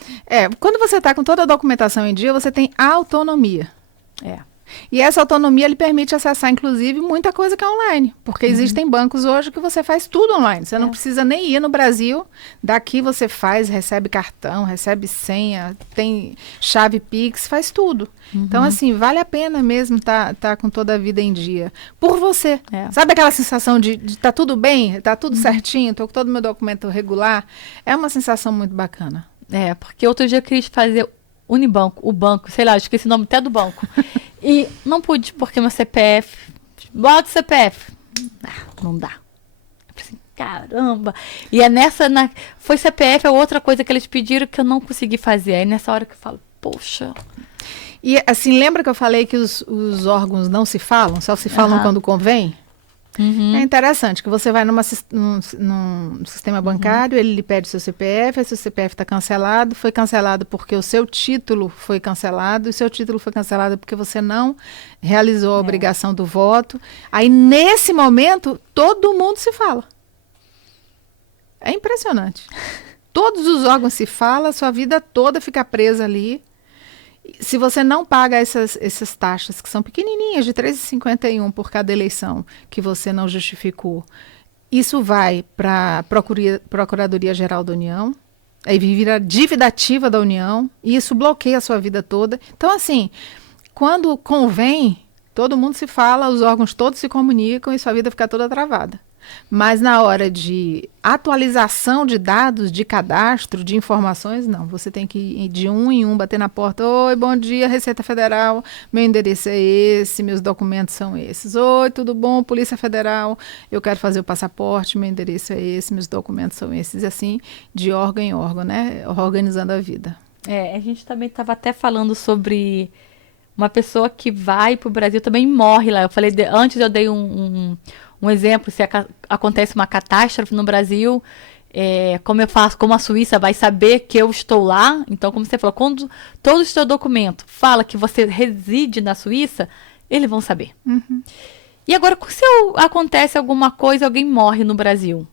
Quando você está com toda a documentação em dia, você tem autonomia. E essa autonomia lhe permite acessar, inclusive, muita coisa que é online. Porque existem bancos hoje que você faz tudo online. Você não precisa nem ir no Brasil. Daqui você faz, recebe cartão, recebe senha, tem chave Pix, faz tudo. Então, assim, vale a pena mesmo tá com toda a vida em dia. Por você. Sabe aquela sensação de tá tudo bem, tá tudo certinho, tô com todo o meu documento regular? É uma sensação muito bacana. Porque outro dia eu quis fazer Unibanco, o banco, sei lá, eu esqueci o nome até do banco. E não pude, porque meu CPF... Bota o CPF. Não dá. Eu falei assim, caramba. E foi CPF, é outra coisa que eles pediram que eu não consegui fazer. Aí nessa hora que eu falo, poxa... E assim, lembra que eu falei que os órgãos não se falam? Só se falam quando convém? É interessante que você vai num sistema bancário, ele lhe pede seu CPF, aí seu CPF está cancelado, foi cancelado porque o seu título foi cancelado, e o seu título foi cancelado porque você não realizou a obrigação do voto. Aí, nesse momento, todo mundo se fala. É impressionante. Todos os órgãos se falam, a sua vida toda fica presa ali. Se você não paga essas taxas, que são pequenininhas, de R$ 3,51 por cada eleição, que você não justificou, isso vai para a Procuradoria-Geral da União, aí vira dívida ativa da União, e isso bloqueia a sua vida toda. Então, assim, quando convém, todo mundo se fala, os órgãos todos se comunicam e sua vida fica toda travada. Mas na hora de atualização de dados, de cadastro, de informações, não. Você tem que ir de um em um, bater na porta. Oi, bom dia, Receita Federal. Meu endereço é esse, meus documentos são esses. Oi, tudo bom, Polícia Federal. Eu quero fazer o passaporte, meu endereço é esse, meus documentos são esses. E assim, de órgão em órgão, né? Organizando a vida. A gente também estava até falando sobre uma pessoa que vai para o Brasil também morre lá. Eu falei, antes eu dei um exemplo, se acontece uma catástrofe no Brasil, como eu faço, como a Suíça vai saber que eu estou lá. Então, como você falou, quando todo o seu documento fala que você reside na Suíça, eles vão saber. Uhum. E agora, se acontece alguma coisa, alguém morre no Brasil,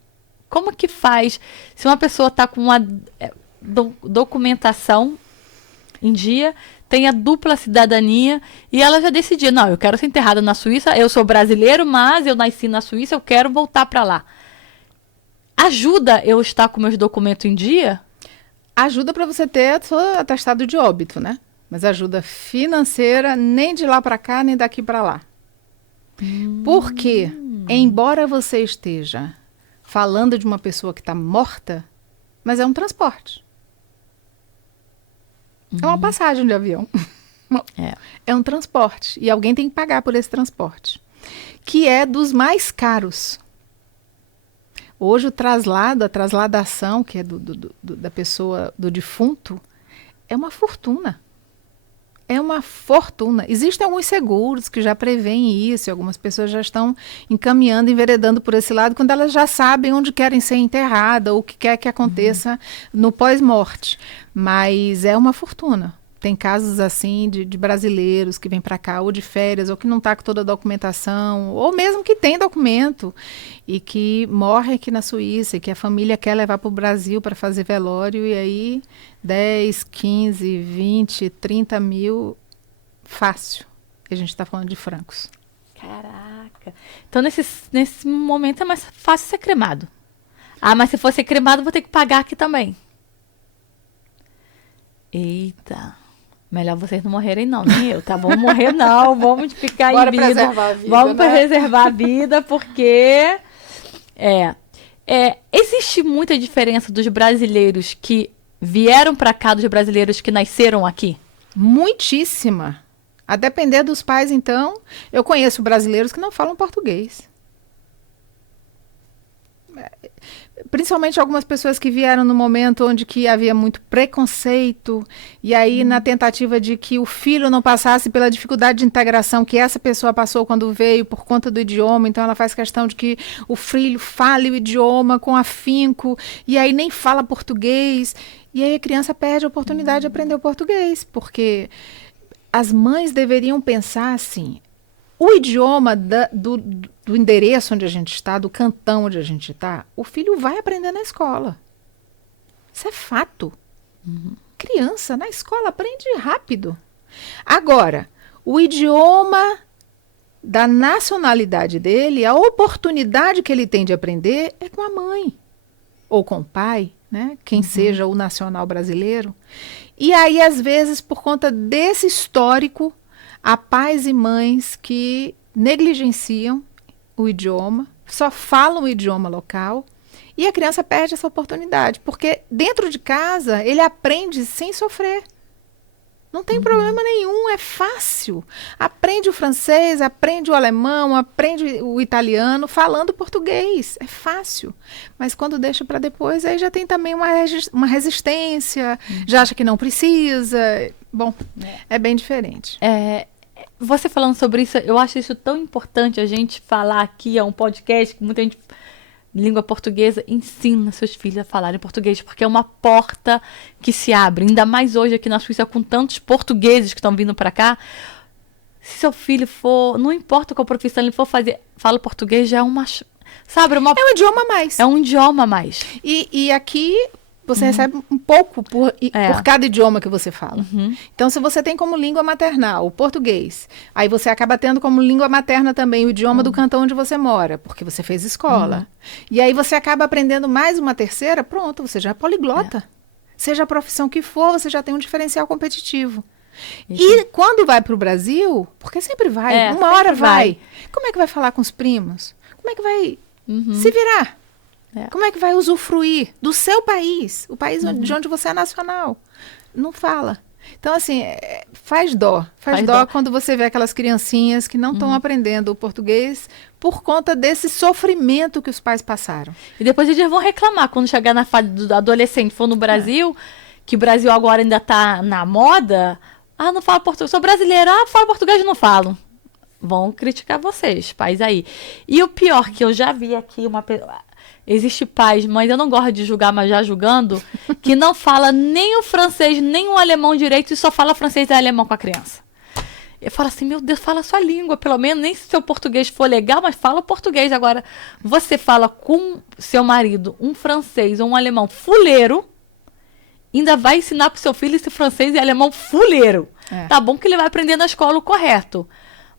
como que faz se uma pessoa está com uma documentação em dia, tem a dupla cidadania e ela já decidiu, não, eu quero ser enterrada na Suíça, eu sou brasileiro, mas eu nasci na Suíça, eu quero voltar para lá. Ajuda eu estar com meus documentos em dia? Ajuda para você ter seu atestado de óbito, né? Mas ajuda financeira nem de lá para cá, nem daqui para lá. Porque, embora você esteja falando de uma pessoa que está morta, mas é um transporte. É uma passagem de avião. É um transporte. E alguém tem que pagar por esse transporte. Que é dos mais caros. Hoje o traslado, a trasladação, que é da pessoa, do defunto, é uma fortuna. É uma fortuna. Existem alguns seguros que já preveem isso, e algumas pessoas já estão encaminhando, enveredando por esse lado, quando elas já sabem onde querem ser enterradas, ou o que quer que aconteça no pós-morte. Mas é uma fortuna. Tem casos assim de brasileiros que vêm para cá ou de férias, ou que não está com toda a documentação, ou mesmo que tem documento e que morre aqui na Suíça e que a família quer levar para o Brasil para fazer velório, e aí 10, 15, 20, 30 mil, fácil. A gente está falando de francos. Caraca. Então nesse momento é mais fácil ser cremado. Ah, mas se for ser cremado, vou ter que pagar aqui também. Eita. Melhor vocês não morrerem não, nem eu, tá? Vamos morrer não, vamos ficar em vida. Preservar a vida, vamos né? preservar a vida, porque existe muita diferença dos brasileiros que vieram para cá dos brasileiros que nasceram aqui? Muitíssima. A depender dos pais, então, eu conheço brasileiros que não falam português. Principalmente algumas pessoas que vieram no momento onde que havia muito preconceito, e aí na tentativa de que o filho não passasse pela dificuldade de integração que essa pessoa passou quando veio por conta do idioma, então ela faz questão de que o filho fale o idioma com afinco, e aí nem fala português, e aí a criança perde a oportunidade de aprender o português, porque as mães deveriam pensar assim: o idioma do endereço onde a gente está, do cantão onde a gente está, o filho vai aprender na escola. Isso é fato. Criança na escola aprende rápido. Agora, o idioma da nacionalidade dele, a oportunidade que ele tem de aprender é com a mãe ou com o pai, né? Quem seja o nacional brasileiro. E aí, às vezes, por conta desse histórico, há pais e mães que negligenciam o idioma, só falam o idioma local, e a criança perde essa oportunidade, porque dentro de casa ele aprende sem sofrer. Não tem problema nenhum, é fácil. Aprende o francês, aprende o alemão, aprende o italiano falando português. É fácil. Mas quando deixa para depois, aí já tem também uma resistência, já acha que não precisa. Bom, é bem diferente. Você falando sobre isso, eu acho isso tão importante a gente falar aqui, é um podcast que muita gente, língua portuguesa, ensina seus filhos a falarem português, porque é uma porta que se abre, ainda mais hoje aqui na Suíça, com tantos portugueses que estão vindo para cá. Se seu filho for, não importa qual profissão ele for fazer, fala português, já é uma, sabe, é um idioma a mais. É um idioma a mais. E aqui você recebe um pouco por cada idioma que você fala. Então, se você tem como língua maternal o português, aí você acaba tendo como língua materna também o idioma do cantão onde você mora, porque você fez escola. E aí você acaba aprendendo mais uma terceira, pronto, você já é poliglota. Seja a profissão que for, você já tem um diferencial competitivo. E quando vai para o Brasil, porque sempre vai, uma hora vai. Como é que vai falar com os primos? Como é que vai Se virar. É. Como é que vai usufruir do seu país? O país de onde você é nacional. Não fala. Então, assim, faz dó. Faz dó quando você vê aquelas criancinhas que não estão aprendendo o português por conta desse sofrimento que os pais passaram. E depois eles vão reclamar quando chegar na fase do adolescente, for no Brasil, que o Brasil agora ainda tá na moda. Ah, não falo português. Sou brasileira, falo português e não falo. Vão criticar vocês, pais aí. E o pior, que eu já vi aqui existe pais, mas eu não gosto de julgar, mas já julgando, que não fala nem o francês, nem o alemão direito e só fala francês e alemão com a criança. Eu falo assim, meu Deus, fala a sua língua, pelo menos, nem se seu português for legal, mas fala o português. Agora, você fala com seu marido um francês ou um alemão fuleiro, ainda vai ensinar pro seu filho esse francês e alemão fuleiro. Tá bom que ele vai aprender na escola o correto.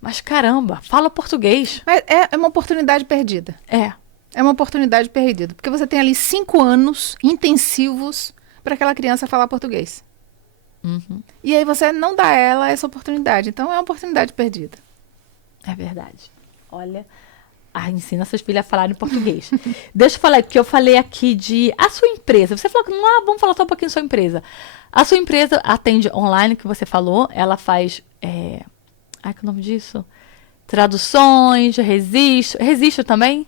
Mas caramba, fala português. Mas é uma oportunidade perdida. É uma oportunidade perdida, porque você tem ali 5 anos intensivos para aquela criança falar português. E aí você não dá a ela essa oportunidade. Então é uma oportunidade perdida. É verdade. Olha, ensina seus filhos a falarem português. Deixa eu falar, porque eu falei aqui de... A sua empresa, você falou que... vamos falar só um pouquinho da sua empresa. A sua empresa atende online, que você falou, ela faz... que é o nome disso? Traduções, registro também?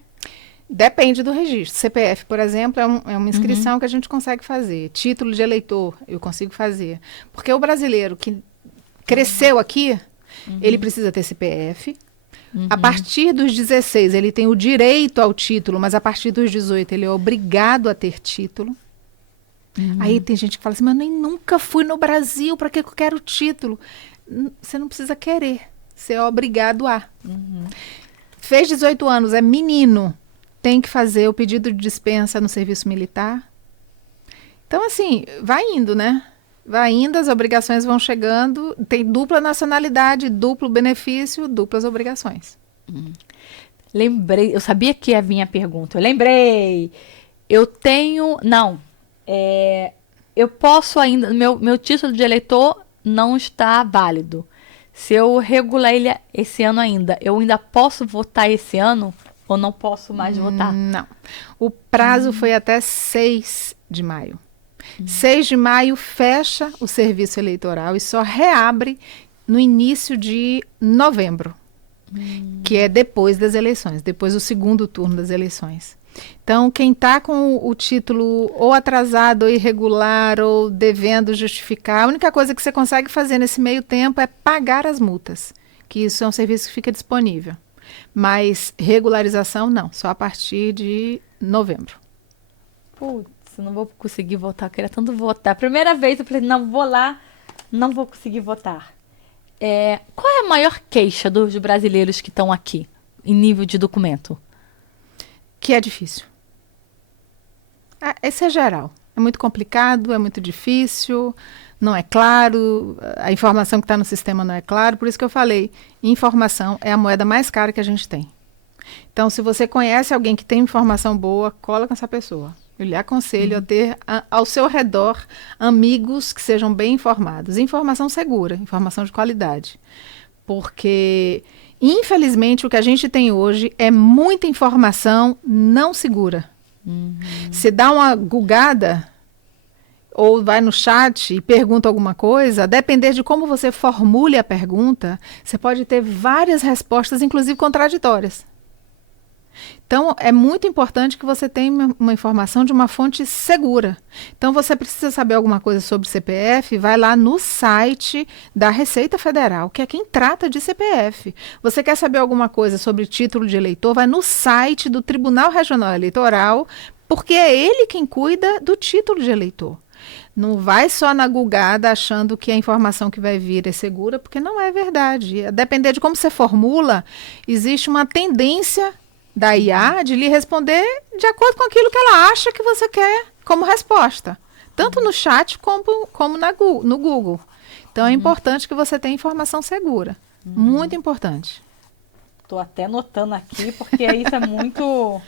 Depende do registro. CPF, por exemplo, é uma inscrição que a gente consegue fazer. Título de eleitor, eu consigo fazer. Porque o brasileiro que cresceu aqui, ele precisa ter CPF. A partir dos 16, ele tem o direito ao título, mas a partir dos 18, ele é obrigado a ter título. Aí tem gente que fala assim, mas eu nem nunca fui no Brasil, para que eu quero título? Você não precisa querer, você é obrigado a. Fez 18 anos, é menino, tem que fazer o pedido de dispensa no serviço militar. Então, assim, vai indo, né? Vai indo, as obrigações vão chegando, tem dupla nacionalidade, duplo benefício, duplas obrigações. Lembrei, eu sabia que ia vir a pergunta, eu lembrei. Eu tenho, eu posso ainda, meu título de eleitor não está válido. Se eu regular ele esse ano ainda, eu ainda posso votar esse ano ou não posso mais votar? Não. O prazo foi até 6 de maio. 6 de maio fecha o serviço eleitoral e só reabre no início de novembro, que é depois das eleições, depois do segundo turno das eleições. Então, quem está com o título ou atrasado, ou irregular, ou devendo justificar, a única coisa que você consegue fazer nesse meio tempo é pagar as multas, que isso é um serviço que fica disponível. Mas regularização, não, só a partir de novembro. Putz, não vou conseguir votar, eu queria tanto votar. Primeira vez eu falei, não, vou lá, não vou conseguir votar. Qual é a maior queixa dos brasileiros que estão aqui, em nível de documento? Que é difícil. Esse é geral. É muito complicado, é muito difícil, não é claro, a informação que está no sistema não é clara, por isso que eu falei, informação é a moeda mais cara que a gente tem. Então, se você conhece alguém que tem informação boa, cola com essa pessoa. Eu lhe aconselho a ter ao seu redor amigos que sejam bem informados. Informação segura, informação de qualidade. Porque, infelizmente, o que a gente tem hoje é muita informação não segura. Você dá uma googada ou vai no chat e pergunta alguma coisa, a depender de como você formule a pergunta, você pode ter várias respostas, inclusive contraditórias. Então, é muito importante que você tenha uma informação de uma fonte segura. Então, você precisa saber alguma coisa sobre CPF, vai lá no site da Receita Federal, que é quem trata de CPF. Você quer saber alguma coisa sobre título de eleitor, vai no site do Tribunal Regional Eleitoral, porque é ele quem cuida do título de eleitor. Não vai só na googada achando que a informação que vai vir é segura, porque não é verdade. A depender de como você formula, existe uma tendência da IA de lhe responder de acordo com aquilo que ela acha que você quer como resposta. Tanto no chat como no Google. Então, é importante que você tenha informação segura. Muito importante. Estou até notando aqui, porque isso é muito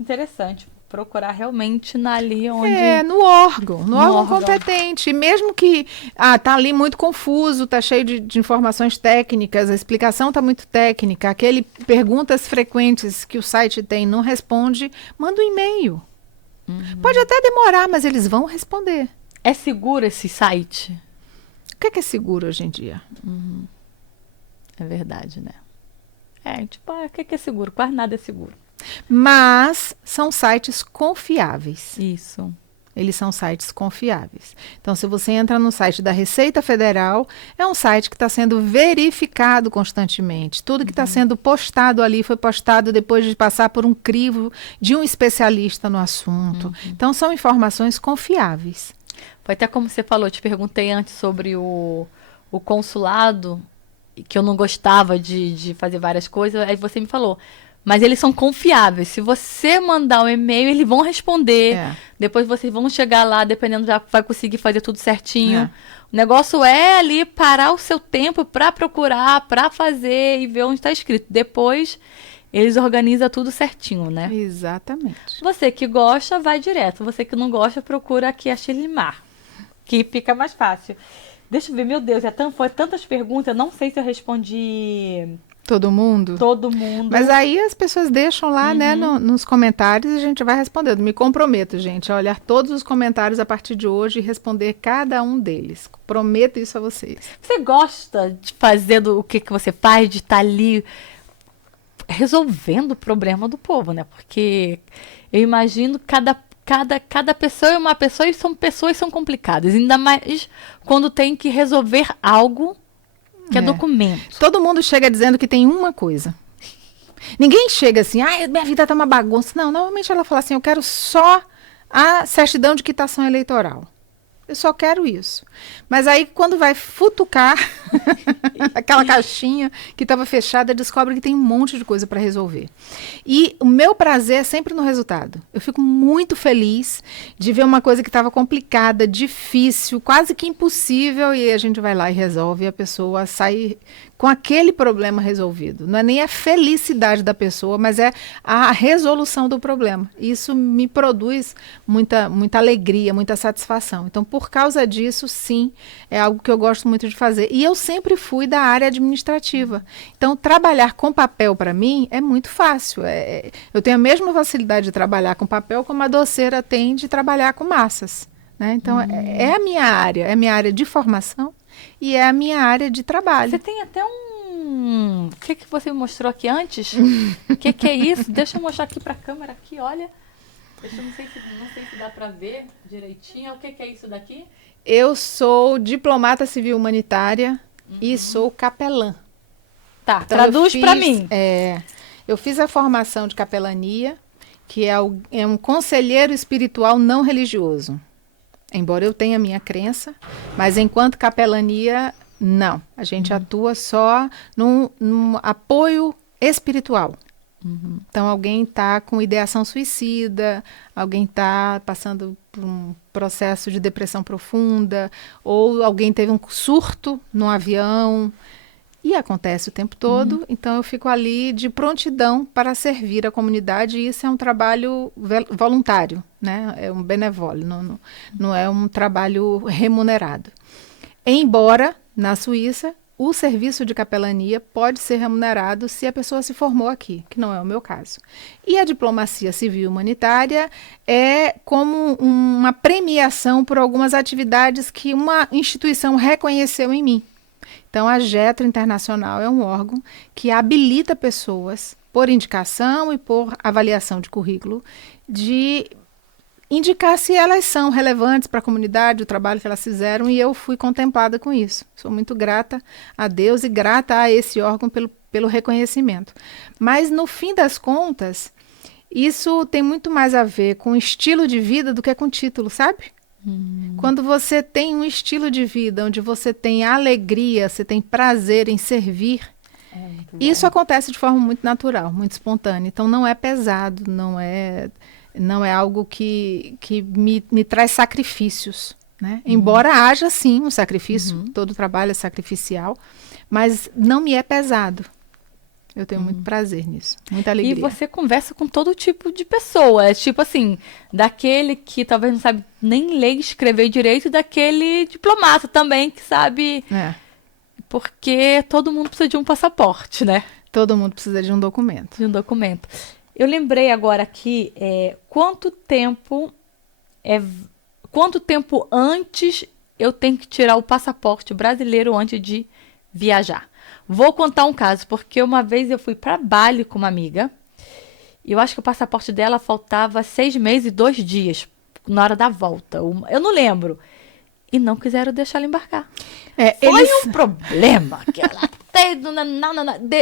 interessante procurar realmente ali onde... No órgão órgão competente. E mesmo que tá ali muito confuso, tá cheio de informações técnicas, a explicação tá muito técnica, aquele perguntas frequentes que o site tem não responde, manda um e-mail. Pode até demorar, mas eles vão responder. É seguro esse site? O que é seguro hoje em dia? É verdade, né? Tipo, o que é seguro? Quase nada é seguro. Mas são sites confiáveis. Isso. Eles são sites confiáveis. Então, se você entra no site da Receita Federal, é um site que está sendo verificado constantemente. Tudo que está sendo postado ali foi postado depois de passar por um crivo de um especialista no assunto. Então, são informações confiáveis. Foi até como você falou, eu te perguntei antes sobre o consulado, que eu não gostava de fazer várias coisas, aí você me falou, mas eles são confiáveis. Se você mandar um e-mail, eles vão responder. Depois vocês vão chegar lá, dependendo, já vai conseguir fazer tudo certinho. O negócio é ali parar o seu tempo para procurar, para fazer e ver onde está escrito. Depois, eles organizam tudo certinho, né? Exatamente. Você que gosta, vai direto. Você que não gosta, procura aqui a Shelimar, que fica mais fácil. Deixa eu ver, meu Deus, foi tantas perguntas, eu não sei se eu respondi... Todo mundo? Todo mundo. Mas aí as pessoas deixam lá, né, nos comentários e a gente vai respondendo. Me comprometo, gente, a olhar todos os comentários a partir de hoje e responder cada um deles. Prometo isso a vocês. Você gosta de fazer o que você faz, de estar ali resolvendo o problema do povo, né? Porque eu imagino cada pessoa é uma pessoa e são pessoas são complicadas. Ainda mais quando tem que resolver algo que é documento. Todo mundo chega dizendo que tem uma coisa. Ninguém chega assim, minha vida tá uma bagunça. Não, normalmente ela fala assim, eu quero só a certidão de quitação eleitoral. Eu só quero isso. Mas aí, quando vai futucar aquela caixinha que estava fechada, descobre que tem um monte de coisa para resolver. E o meu prazer é sempre no resultado. Eu fico muito feliz de ver uma coisa que estava complicada, difícil, quase que impossível, e a gente vai lá e resolve, e a pessoa sai com aquele problema resolvido. Não é nem a felicidade da pessoa, mas é a resolução do problema. Isso me produz muita alegria, muita satisfação. Então, por causa disso, sim, é algo que eu gosto muito de fazer. E eu sempre fui da área administrativa. Então, trabalhar com papel, para mim, é muito fácil. Eu tenho a mesma facilidade de trabalhar com papel como a doceira tem de trabalhar com massas, né? Então, é a minha área de formação e é a minha área de trabalho. Você tem até o que você me mostrou aqui antes? O que é isso? Deixa eu mostrar aqui para a câmera, aqui, olha. Eu não sei se dá para ver direitinho. O que é isso daqui? Eu sou diplomata civil humanitária e sou capelã. Tá, então, traduz para mim. Eu fiz a formação de capelania, que é um conselheiro espiritual não religioso. Embora eu tenha minha crença, mas enquanto capelania, não. A gente atua só num apoio espiritual. Então, alguém está com ideação suicida, alguém está passando por um processo de depressão profunda, ou alguém teve um surto no avião, e acontece o tempo todo. Então, eu fico ali de prontidão para servir a comunidade, e isso é um trabalho voluntário, né? É um benevolo, não é um trabalho remunerado. Embora, na Suíça, o serviço de capelania pode ser remunerado se a pessoa se formou aqui, que não é o meu caso. E a diplomacia civil humanitária é como uma premiação por algumas atividades que uma instituição reconheceu em mim. Então, a Getro Internacional é um órgão que habilita pessoas, por indicação e por avaliação de currículo, de indicar se elas são relevantes para a comunidade, o trabalho que elas fizeram, e eu fui contemplada com isso. Sou muito grata a Deus e grata a esse órgão pelo reconhecimento. Mas, no fim das contas, isso tem muito mais a ver com estilo de vida do que com título, sabe? Quando você tem um estilo de vida onde você tem alegria, você tem prazer em servir, isso acontece de forma muito natural, muito espontânea. Então, não é pesado, não é algo que me traz sacrifícios, né? Embora haja, sim, um sacrifício, todo trabalho é sacrificial, mas não me é pesado. Eu tenho muito prazer nisso, muita alegria. E você conversa com todo tipo de pessoa. É tipo assim, daquele que talvez não sabe nem ler e escrever direito, e daquele diplomata também que sabe. Porque todo mundo precisa de um passaporte, né? Todo mundo precisa de um documento. De um documento. Eu lembrei agora aqui, quanto tempo antes eu tenho que tirar o passaporte brasileiro antes de viajar. Vou contar um caso, porque uma vez eu fui para Bali com uma amiga, e eu acho que o passaporte dela faltava 6 meses e 2 dias, na hora da volta. Eu não lembro. E não quiseram deixar ela embarcar. Foi um problema. Que ela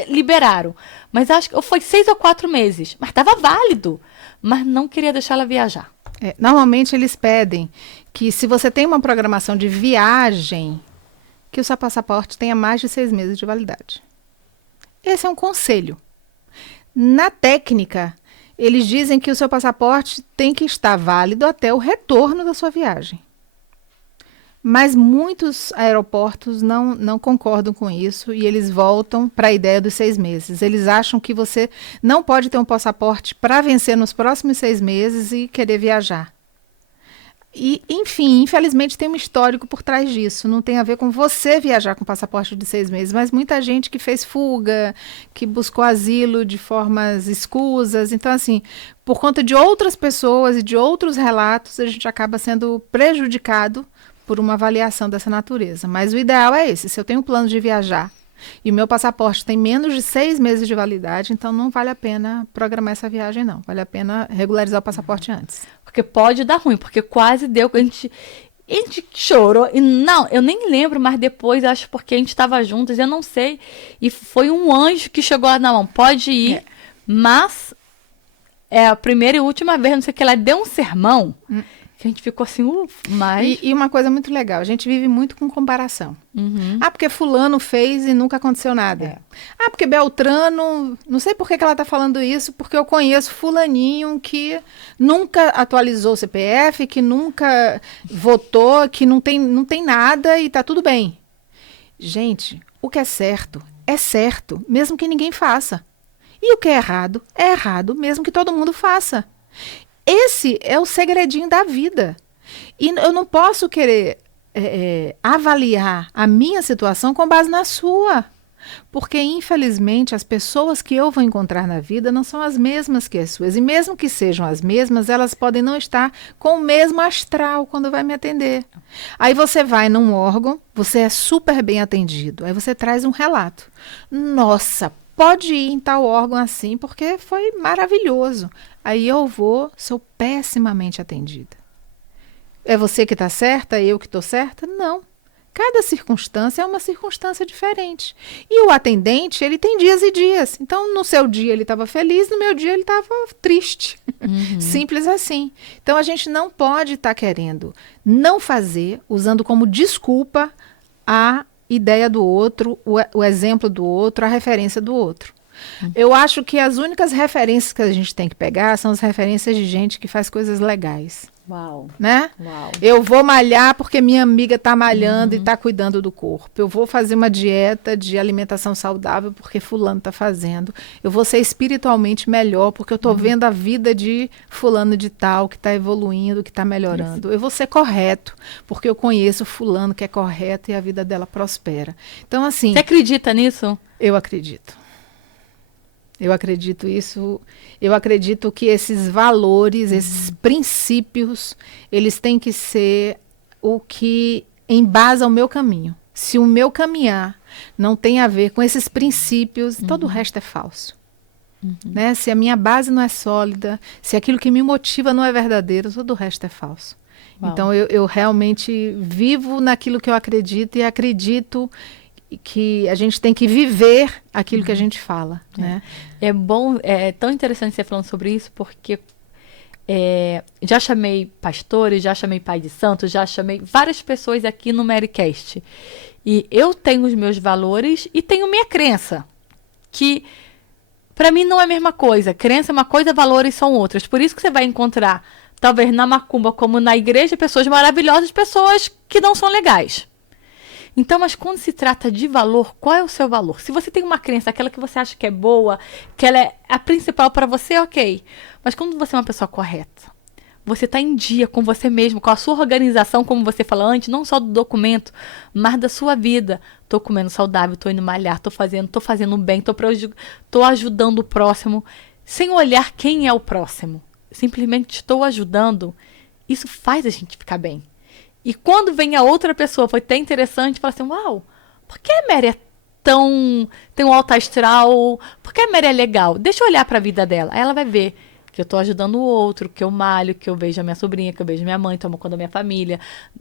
liberaram. Mas acho que foi 6 ou 4 meses. Mas estava válido. Mas não queria deixar ela viajar. Normalmente eles pedem que, se você tem uma programação de viagem, que o seu passaporte tenha mais de 6 meses de validade. Esse é um conselho. Na técnica, eles dizem que o seu passaporte tem que estar válido até o retorno da sua viagem. Mas muitos aeroportos não concordam com isso e eles voltam para a ideia dos 6 meses. Eles acham que você não pode ter um passaporte para vencer nos próximos 6 meses e querer viajar. E, enfim, infelizmente tem um histórico por trás disso. Não tem a ver com você viajar com passaporte de 6 meses, mas muita gente que fez fuga, que buscou asilo de formas escusas. Então, assim, por conta de outras pessoas e de outros relatos, a gente acaba sendo prejudicado por uma avaliação dessa natureza. Mas o ideal é esse. Se eu tenho um plano de viajar e o meu passaporte tem menos de 6 meses de validade, então não vale a pena programar essa viagem, não. Vale a pena regularizar o passaporte antes. Porque pode dar ruim, porque quase deu. A gente chorou. E não, eu nem lembro, mas depois, acho porque a gente estava juntas, eu não sei. E foi um anjo que chegou lá, não, pode ir. Mas é a primeira e última vez, não sei o que, ela deu um sermão. Que a gente ficou assim, mas... E uma coisa muito legal, a gente vive muito com comparação. Porque fulano fez e nunca aconteceu nada. Porque Beltrano, não sei por que ela está falando isso, porque eu conheço fulaninho que nunca atualizou o CPF, que nunca votou, que não tem nada e está tudo bem. Gente, o que é certo, mesmo que ninguém faça. E o que é errado, mesmo que todo mundo faça. Esse é o segredinho da vida. E eu não posso querer avaliar a minha situação com base na sua. Porque, infelizmente, as pessoas que eu vou encontrar na vida não são as mesmas que as suas. E mesmo que sejam as mesmas, elas podem não estar com o mesmo astral quando vai me atender. Aí você vai num órgão, você é super bem atendido. Aí você traz um relato. Nossa, pode ir em tal órgão assim, porque foi maravilhoso. Aí eu sou pessimamente atendida. É você que está certa, eu que estou certa? Não. Cada circunstância é uma circunstância diferente. E o atendente, ele tem dias e dias. Então, no seu dia ele estava feliz, no meu dia ele estava triste. Simples assim. Então, a gente não pode estar querendo não fazer, usando como desculpa a ideia do outro, o exemplo do outro, a referência do outro. Eu acho que as únicas referências que a gente tem que pegar são as referências de gente que faz coisas legais. Uau. Né? Uau. Eu vou malhar porque minha amiga está malhando e está cuidando do corpo. Eu vou fazer uma dieta de alimentação saudável porque fulano está fazendo. Eu vou ser espiritualmente melhor porque eu estou vendo a vida de fulano de tal que está evoluindo, que está melhorando. Isso. Eu vou ser correto porque eu conheço fulano que é correto e a vida dela prospera. Então, assim... Você acredita nisso? Eu acredito. Eu acredito isso, eu acredito que esses valores, esses princípios, eles têm que ser o que embasa o meu caminho. Se o meu caminhar não tem a ver com esses princípios, todo o resto é falso. Né? Se a minha base não é sólida, se aquilo que me motiva não é verdadeiro, todo o resto é falso. Uau. Então eu realmente vivo naquilo que eu acredito e acredito que a gente tem que viver aquilo que a gente fala, né? É bom, é tão interessante você falando sobre isso, porque já chamei pastores, já chamei pai de santo, já chamei várias pessoas aqui no Marycast. E eu tenho os meus valores e tenho minha crença, que para mim não é a mesma coisa. Crença é uma coisa, valores são outras. Por isso que você vai encontrar, talvez na macumba como na igreja, pessoas maravilhosas, pessoas que não são legais. Então, mas quando se trata de valor, qual é o seu valor? Se você tem uma crença, aquela que você acha que é boa, que ela é a principal para você, ok. Mas quando você é uma pessoa correta, você está em dia com você mesmo, com a sua organização, como você falou antes, não só do documento, mas da sua vida. Tô comendo saudável, tô indo malhar, tô fazendo bem, tô ajudando o próximo, sem olhar quem é o próximo. Simplesmente estou ajudando. Isso faz a gente ficar bem. E quando vem a outra pessoa, foi até interessante, fala assim, uau, por que a Mary tem um alto astral? Por que a Mary é legal? Deixa eu olhar para a vida dela. Aí ela vai ver que eu tô ajudando o outro, que eu malho, que eu vejo a minha sobrinha, que eu vejo minha mãe, tomo conta da minha família.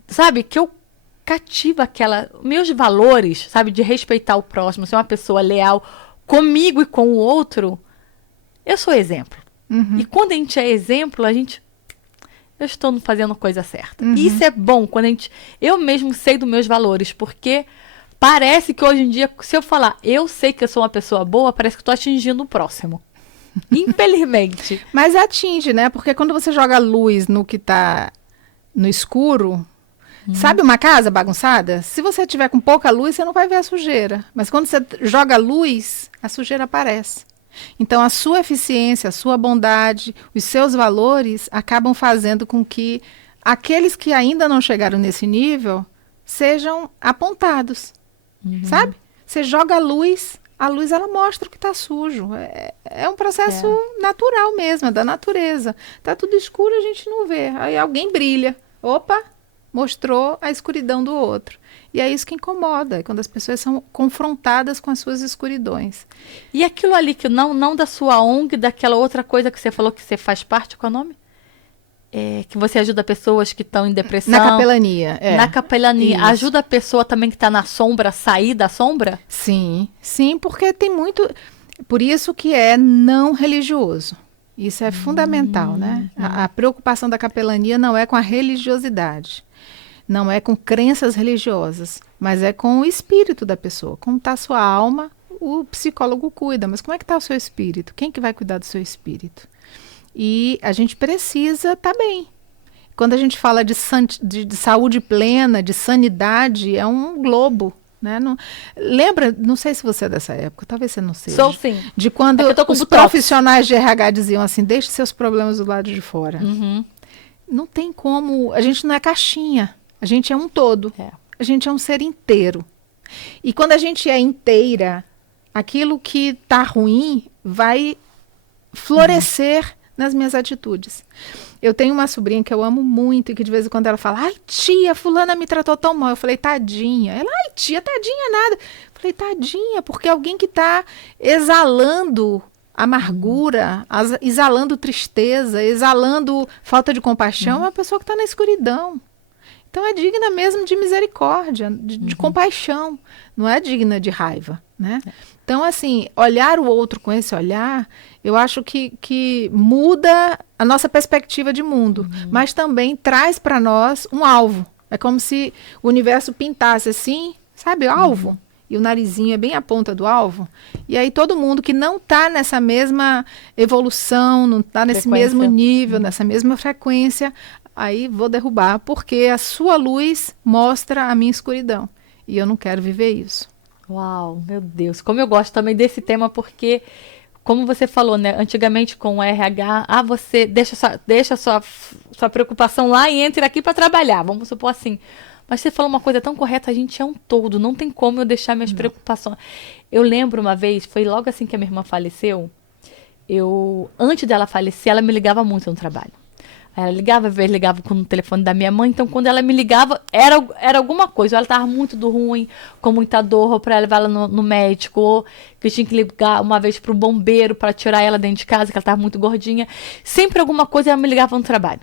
Sabe? Que eu cativo meus valores, sabe? De respeitar o próximo, ser uma pessoa leal comigo e com o outro. Eu sou exemplo. E quando a gente é exemplo, eu estou fazendo a coisa certa. E isso é bom, eu mesmo sei dos meus valores, porque parece que hoje em dia, se eu falar, eu sei que eu sou uma pessoa boa, parece que eu estou atingindo o próximo. Infelizmente. Mas atinge, né? Porque quando você joga luz no que tá no escuro, sabe uma casa bagunçada? Se você tiver com pouca luz, você não vai ver a sujeira. Mas quando você joga luz, a sujeira aparece. Então, a sua eficiência, a sua bondade, os seus valores acabam fazendo com que aqueles que ainda não chegaram nesse nível sejam apontados, sabe? Você joga a luz ela mostra o que está sujo. É um processo natural mesmo, é da natureza. Está tudo escuro, a gente não vê. Aí alguém brilha. Opa, mostrou a escuridão do outro. E é isso que incomoda, é quando as pessoas são confrontadas com as suas escuridões. E aquilo ali que não da sua ONG, daquela outra coisa que você falou que você faz parte, qual é o nome? Que você ajuda pessoas que estão em depressão. Na capelania. Na capelania. Isso. Ajuda a pessoa também que está na sombra a sair da sombra? Sim, porque tem muito... Por isso que é não religioso. Isso é fundamental, né? A preocupação da capelania não é com a religiosidade. Não é com crenças religiosas, mas é com o espírito da pessoa. Como está a sua alma, o psicólogo cuida. Mas como é que está o seu espírito? Quem que vai cuidar do seu espírito? E a gente precisa estar bem. Quando a gente fala de saúde plena, de sanidade, é um globo. Né? Lembra, não sei se você é dessa época, talvez você não seja. Sou sim. De quando os profissionais de RH diziam assim, deixe seus problemas do lado de fora. Não tem como, a gente não é caixinha. A gente é um todo. A gente é um ser inteiro. E quando a gente é inteira, aquilo que está ruim vai florescer nas minhas atitudes. Eu tenho uma sobrinha que eu amo muito e que de vez em quando ela fala, ai tia, fulana me tratou tão mal. Eu falei, tadinha. Ela, ai tia, tadinha nada. Eu falei, tadinha, porque alguém que está exalando amargura, exalando tristeza, exalando falta de compaixão, é uma pessoa que está na escuridão. Então é digna mesmo de misericórdia, de compaixão, não é digna de raiva, né? Então, assim, olhar o outro com esse olhar, eu acho que muda a nossa perspectiva de mundo, mas também traz para nós um alvo. É como se o universo pintasse assim, sabe, alvo, e o narizinho é bem a ponta do alvo, e aí todo mundo que não está nessa mesma evolução, não está nesse mesmo nível, nessa mesma frequência, aí vou derrubar, porque a sua luz mostra a minha escuridão. E eu não quero viver isso. Uau, meu Deus. Como eu gosto também desse tema, porque, como você falou, né? Antigamente com o RH, você deixa sua preocupação lá e entra aqui para trabalhar. Vamos supor assim. Mas você falou uma coisa tão correta, a gente é um todo. Não tem como eu deixar minhas preocupações. Eu lembro uma vez, foi logo assim que a minha irmã faleceu. Antes dela falecer, ela me ligava muito no trabalho. Ela ligava, às vezes ligava com o telefone da minha mãe, então quando ela me ligava, era alguma coisa, ou ela estava muito ruim, com muita dor, ou para levar ela no médico, ou que eu tinha que ligar uma vez para o bombeiro para tirar ela dentro de casa, que ela estava muito gordinha. Sempre alguma coisa ela me ligava no trabalho.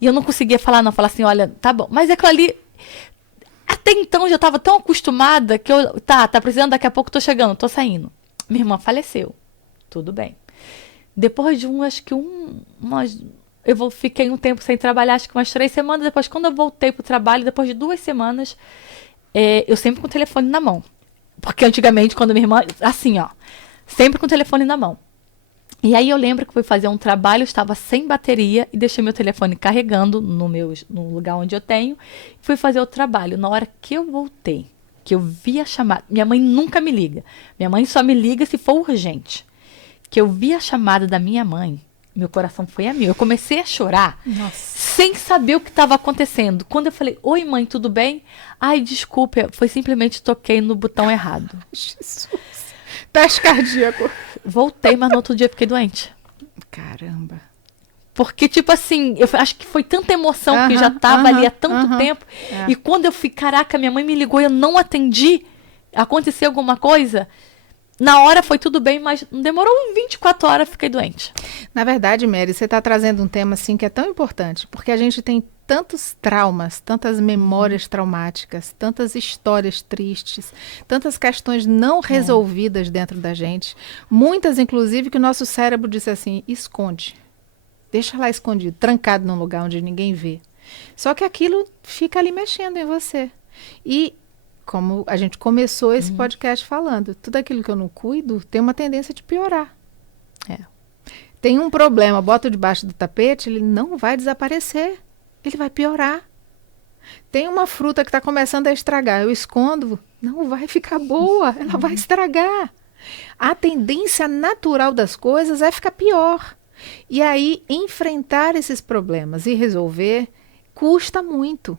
E eu não conseguia falar assim, olha, tá bom, mas aquilo ali, até então eu já estava tão acostumada que tá precisando, daqui a pouco tô chegando, tô saindo. Minha irmã faleceu, tudo bem. Depois de fiquei um tempo sem trabalhar, acho que umas 3 semanas. Depois, quando eu voltei pro trabalho, depois de 2 semanas, eu sempre com o telefone na mão. Porque antigamente, quando minha irmã... Assim, ó. Sempre com o telefone na mão. E aí eu lembro que fui fazer um trabalho, eu estava sem bateria e deixei meu telefone carregando no lugar onde eu tenho. Fui fazer o trabalho. Na hora que eu voltei, que eu vi a chamada. Minha mãe nunca me liga. Minha mãe só me liga se for urgente. Que eu vi a chamada da minha mãe, meu coração foi a mil. Eu comecei a chorar, sem saber o que estava acontecendo. Quando eu falei, oi mãe, tudo bem? Ai, desculpa, foi simplesmente toquei no botão errado. Jesus. Teste cardíaco. Voltei, mas no outro dia fiquei doente. Caramba. Porque, tipo assim, eu acho que foi tanta emoção que já estava ali há tanto tempo. E quando eu fui, caraca, minha mãe me ligou e eu não atendi, aconteceu alguma coisa... Na hora foi tudo bem, mas demorou 24 horas, fiquei doente. Na verdade, Mary, você está trazendo um tema assim que é tão importante, porque a gente tem tantos traumas, tantas memórias traumáticas, tantas histórias tristes, tantas questões não resolvidas dentro da gente, muitas inclusive que o nosso cérebro disse assim, esconde, deixa lá escondido, trancado num lugar onde ninguém vê. Só que aquilo fica ali mexendo em você. E como a gente começou esse podcast falando, tudo aquilo que eu não cuido tem uma tendência de piorar. Tem um problema, bota debaixo do tapete, ele não vai desaparecer. Ele vai piorar. Tem uma fruta que está começando a estragar, eu escondo, não vai ficar boa, ela vai estragar. A tendência natural das coisas é ficar pior. E aí, enfrentar esses problemas e resolver custa muito.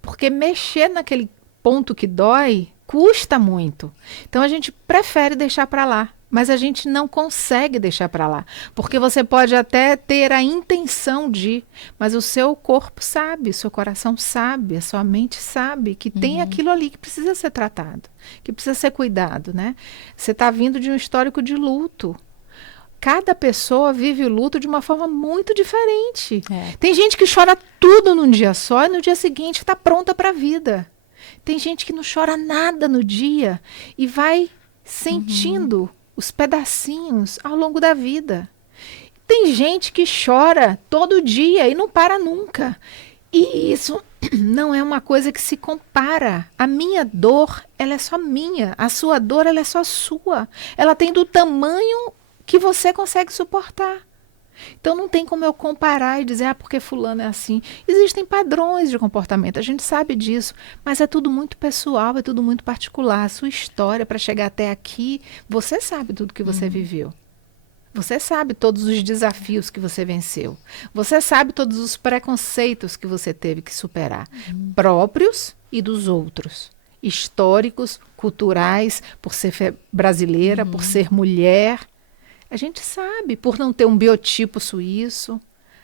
Porque mexer naquele ponto que dói, custa muito. Então a gente prefere deixar para lá, mas a gente não consegue deixar para lá, porque você pode até ter a intenção de, mas o seu corpo sabe, o seu coração sabe, a sua mente sabe que tem aquilo ali que precisa ser tratado, que precisa ser cuidado, né? Você está vindo de um histórico de luto. Cada pessoa vive o luto de uma forma muito diferente. Tem gente que chora tudo num dia só e no dia seguinte está pronta para a vida. Tem gente que não chora nada no dia e vai sentindo os pedacinhos ao longo da vida. Tem gente que chora todo dia e não para nunca. E isso não é uma coisa que se compara. A minha dor, ela é só minha. A sua dor, ela é só sua. Ela tem do tamanho que você consegue suportar. Então não tem como eu comparar e dizer, porque fulano é assim. Existem padrões de comportamento, a gente sabe disso, mas é tudo muito pessoal, é tudo muito particular. A sua história para chegar até aqui, você sabe tudo que você viveu. Você sabe todos os desafios que você venceu. Você sabe todos os preconceitos que você teve que superar, próprios e dos outros. Históricos, culturais, por ser brasileira, por ser mulher. A gente sabe, por não ter um biotipo suíço.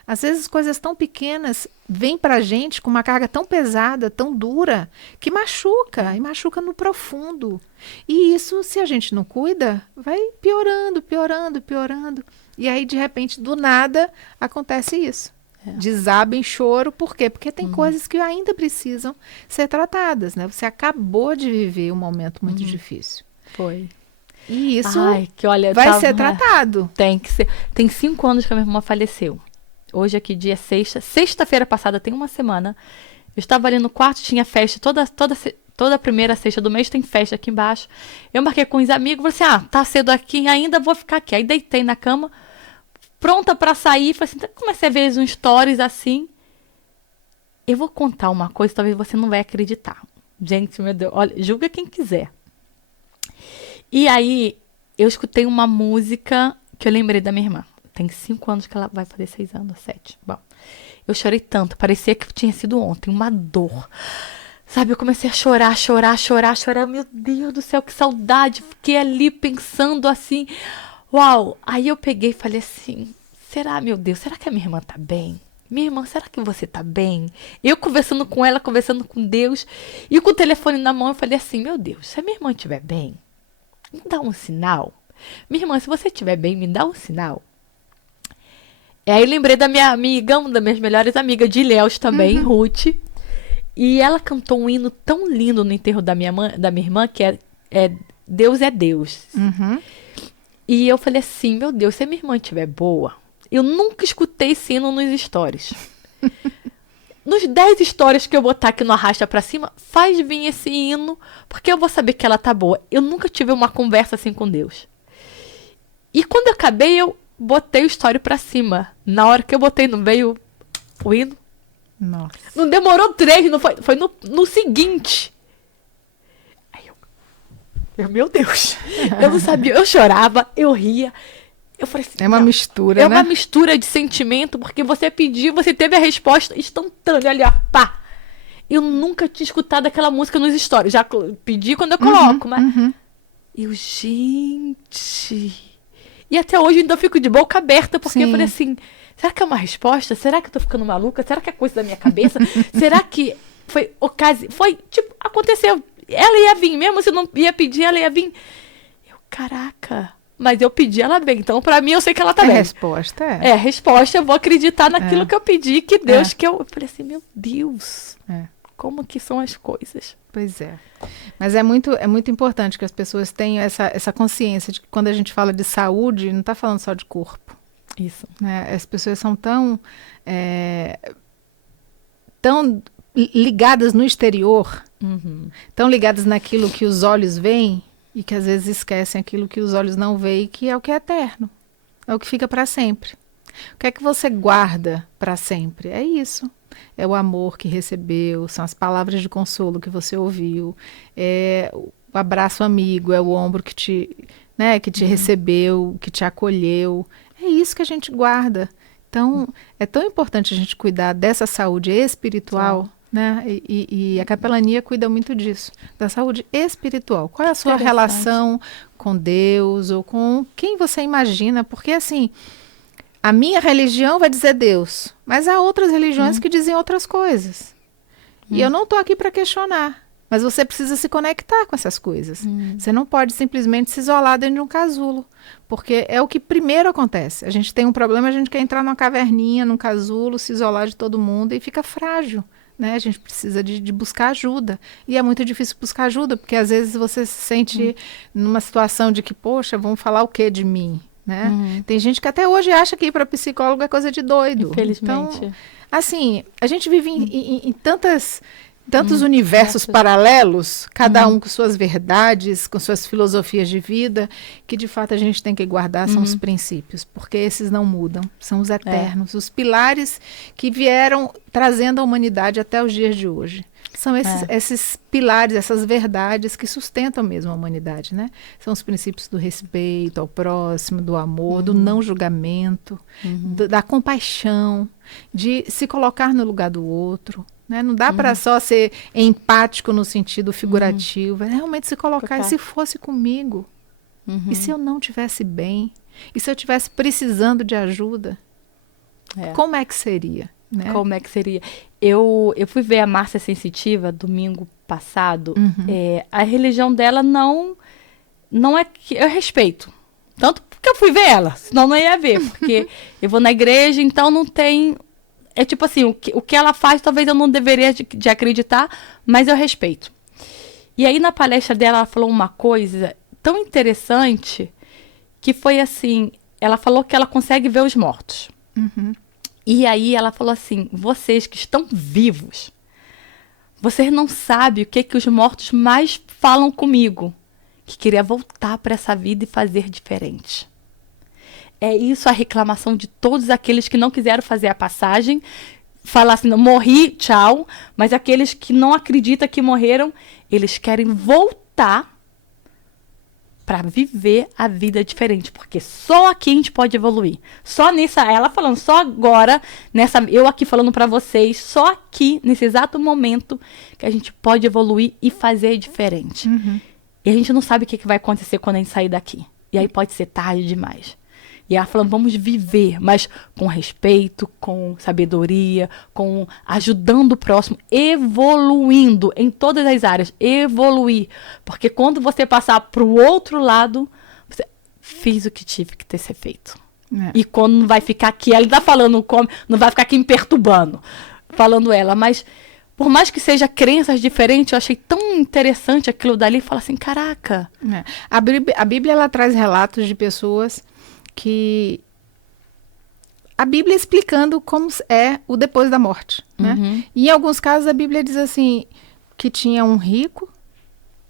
Às vezes coisas tão pequenas vêm para a gente com uma carga tão pesada, tão dura, que machuca, e machuca no profundo. E isso, se a gente não cuida, vai piorando, piorando, piorando. E aí, de repente, do nada, acontece isso. Desaba em choro, por quê? Porque tem coisas que ainda precisam ser tratadas, né? Você acabou de viver um momento muito difícil. Foi. E isso vai ser tratado. Tem que ser. Tem 5 anos que a minha irmã faleceu. Hoje aqui, dia sexta-feira passada, tem uma semana. Eu estava ali no quarto, tinha festa. Toda primeira sexta do mês tem festa aqui embaixo. Eu marquei com os amigos, falei assim, tá cedo aqui, ainda vou ficar aqui. Aí deitei na cama, pronta para sair. Falei assim, comecei a ver uns stories assim. Eu vou contar uma coisa, talvez você não vai acreditar. Gente, meu Deus, olha, julga quem quiser. E aí, eu escutei uma música que eu lembrei da minha irmã. Tem 5 anos que ela vai fazer 6 anos, 7. Bom, eu chorei tanto, parecia que tinha sido ontem, uma dor. Sabe, eu comecei a chorar. Meu Deus do céu, que saudade. Fiquei ali pensando assim, uau. Aí eu peguei e falei assim, meu Deus, será que a minha irmã tá bem? Minha irmã, será que você tá bem? Eu conversando com ela, conversando com Deus, e com o telefone na mão, eu falei assim, meu Deus, se a minha irmã estiver bem, me dá um sinal. Minha irmã, se você estiver bem, me dá um sinal. E aí lembrei da minha amiga, uma das minhas melhores amigas de Ilhéus também, Ruth. E ela cantou um hino tão lindo no enterro da minha irmã, que é Deus é Deus. E eu falei assim, meu Deus, se a minha irmã estiver boa, eu nunca escutei esse hino nos stories. Nos 10 stories que eu botar aqui no Arrasta Pra Cima, faz vir esse hino, porque eu vou saber que ela tá boa. Eu nunca tive uma conversa assim com Deus. E quando eu acabei, eu botei o story pra cima. Na hora que eu botei, não veio o hino? Nossa. Não demorou 3, não foi no seguinte. Meu Deus. Eu não sabia. Eu chorava, eu ria. Eu falei assim, é uma mistura, né? É uma mistura de sentimento, porque você pediu, você teve a resposta instantânea ali, ó, pá. Eu nunca tinha escutado aquela música nos stories. Já pedi quando eu coloco, mas... Eu, gente... E até hoje eu ainda fico de boca aberta, porque eu falei assim, será que é uma resposta? Será que eu tô ficando maluca? Será que é coisa da minha cabeça? Será que foi ocasião? Foi, tipo, aconteceu. Ela ia vir, mesmo se eu não ia pedir, ela ia vir. Eu, caraca... Mas eu pedi, ela bem. Então, pra mim, eu sei que ela tá bem. Resposta, É, resposta, eu vou acreditar naquilo que eu pedi, que Deus, que eu falei assim, meu Deus, como que são as coisas. Pois é. Mas é muito importante que as pessoas tenham essa consciência de que quando a gente fala de saúde, não está falando só de corpo. Isso. Né? As pessoas são tão ligadas no exterior, tão ligadas naquilo que os olhos veem, e que às vezes esquecem aquilo que os olhos não veem, que é o que é eterno, é o que fica para sempre. O que é que você guarda para sempre? É isso. É o amor que recebeu, são as palavras de consolo que você ouviu, é o abraço amigo, é o ombro que te recebeu, que te acolheu. É isso que a gente guarda. Então, é tão importante a gente cuidar dessa saúde espiritual, né? E a capelania cuida muito disso, da saúde espiritual. Qual é a sua relação com Deus ou com quem você imagina? Porque, assim, a minha religião vai dizer Deus, mas há outras religiões que dizem outras coisas. E eu não estou aqui para questionar, mas você precisa se conectar com essas coisas. Você não pode simplesmente se isolar dentro de um casulo, porque é o que primeiro acontece. A gente tem um problema, a gente quer entrar numa caverninha, num casulo, se isolar de todo mundo e fica frágil. Né? A gente precisa de buscar ajuda. E é muito difícil buscar ajuda, porque às vezes você se sente numa situação de que, poxa, vão falar o que de mim? Né? Tem gente que até hoje acha que ir para psicólogo é coisa de doido. Infelizmente. Então, assim, a gente vive em tantos universos paralelos, cada um com suas verdades, com suas filosofias de vida, que de fato a gente tem que guardar são os princípios, porque esses não mudam, são os eternos, os pilares que vieram trazendo a humanidade até os dias de hoje. São esses pilares, essas verdades que sustentam mesmo a humanidade, né? São os princípios do respeito ao próximo, do amor, do não julgamento, da compaixão, de se colocar no lugar do outro. Né? Não dá para só ser empático no sentido figurativo, é realmente se colocar, e se fosse comigo? E se eu não estivesse bem? E se eu estivesse precisando de ajuda? Como é que seria? Né? Como é que seria? Eu fui ver a Márcia Sensitiva domingo passado. A religião dela não é que eu respeito. Tanto porque eu fui ver ela, senão não ia ver. Porque eu vou na igreja, então não tem... É tipo assim, o que ela faz, talvez eu não deveria de acreditar, mas eu respeito. E aí na palestra dela, ela falou uma coisa tão interessante, que foi assim, ela falou que ela consegue ver os mortos. E aí ela falou assim, vocês que estão vivos, vocês não sabem o que os mortos mais falam comigo, que queria voltar para essa vida e fazer diferente. É isso a reclamação de todos aqueles que não quiseram fazer a passagem, falar assim, não, morri, tchau, mas aqueles que não acreditam que morreram, eles querem voltar para viver a vida diferente, porque só aqui a gente pode evoluir. Só ela falando, só agora, eu aqui falando para vocês, só aqui, nesse exato momento, que a gente pode evoluir e fazer diferente. E a gente não sabe o que vai acontecer quando a gente sair daqui. E aí pode ser tarde demais. E ela falando, vamos viver, mas com respeito, com sabedoria, com ajudando o próximo, evoluindo em todas as áreas, evoluir. Porque quando você passar para o outro lado, você fiz o que tive que ter ser feito. E quando não vai ficar aqui, ela está falando como, não vai ficar aqui me perturbando, falando ela, mas por mais que seja crenças diferentes, eu achei tão interessante aquilo dali, fala assim, caraca. A Bíblia ela traz relatos de pessoas que a Bíblia explicando como é o depois da morte, né? E em alguns casos a Bíblia diz assim, que tinha um rico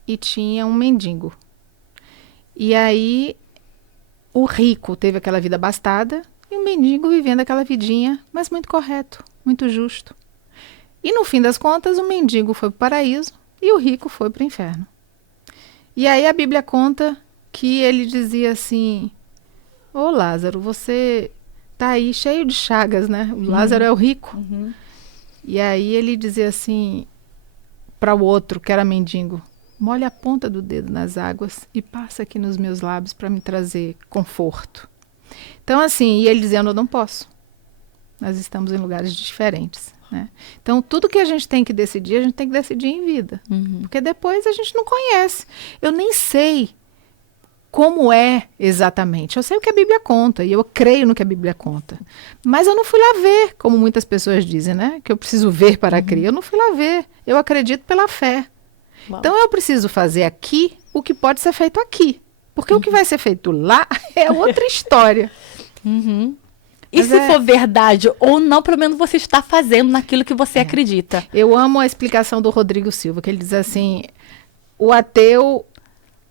e tinha um mendigo. E aí o rico teve aquela vida abastada e o mendigo vivendo aquela vidinha, mas muito correto, muito justo. E no fim das contas o mendigo foi para o paraíso e o rico foi para o inferno. E aí a Bíblia conta que ele dizia assim: ô Lázaro, você tá aí cheio de chagas, né? O Lázaro é o rico. Uhum. E aí ele dizia assim para o outro, que era mendigo: molhe a ponta do dedo nas águas e passa aqui nos meus lábios para me trazer conforto. Então assim, e ele dizendo: eu não posso. Nós estamos em lugares diferentes, né? Então tudo que a gente tem que decidir em vida. Uhum. Porque depois a gente não conhece. Eu nem sei como é exatamente. Eu sei o que a Bíblia conta e eu creio no que a Bíblia conta. Mas eu não fui lá ver, como muitas pessoas dizem, né? Que eu preciso ver para crer. Eu não fui lá ver. Eu acredito pela fé. Uau. Então eu preciso fazer aqui o que pode ser feito aqui. Porque o que vai ser feito lá é outra história. Uhum. E Mas se for verdade ou não, pelo menos você está fazendo naquilo que você acredita. Eu amo a explicação do Rodrigo Silva, que ele diz assim: o ateu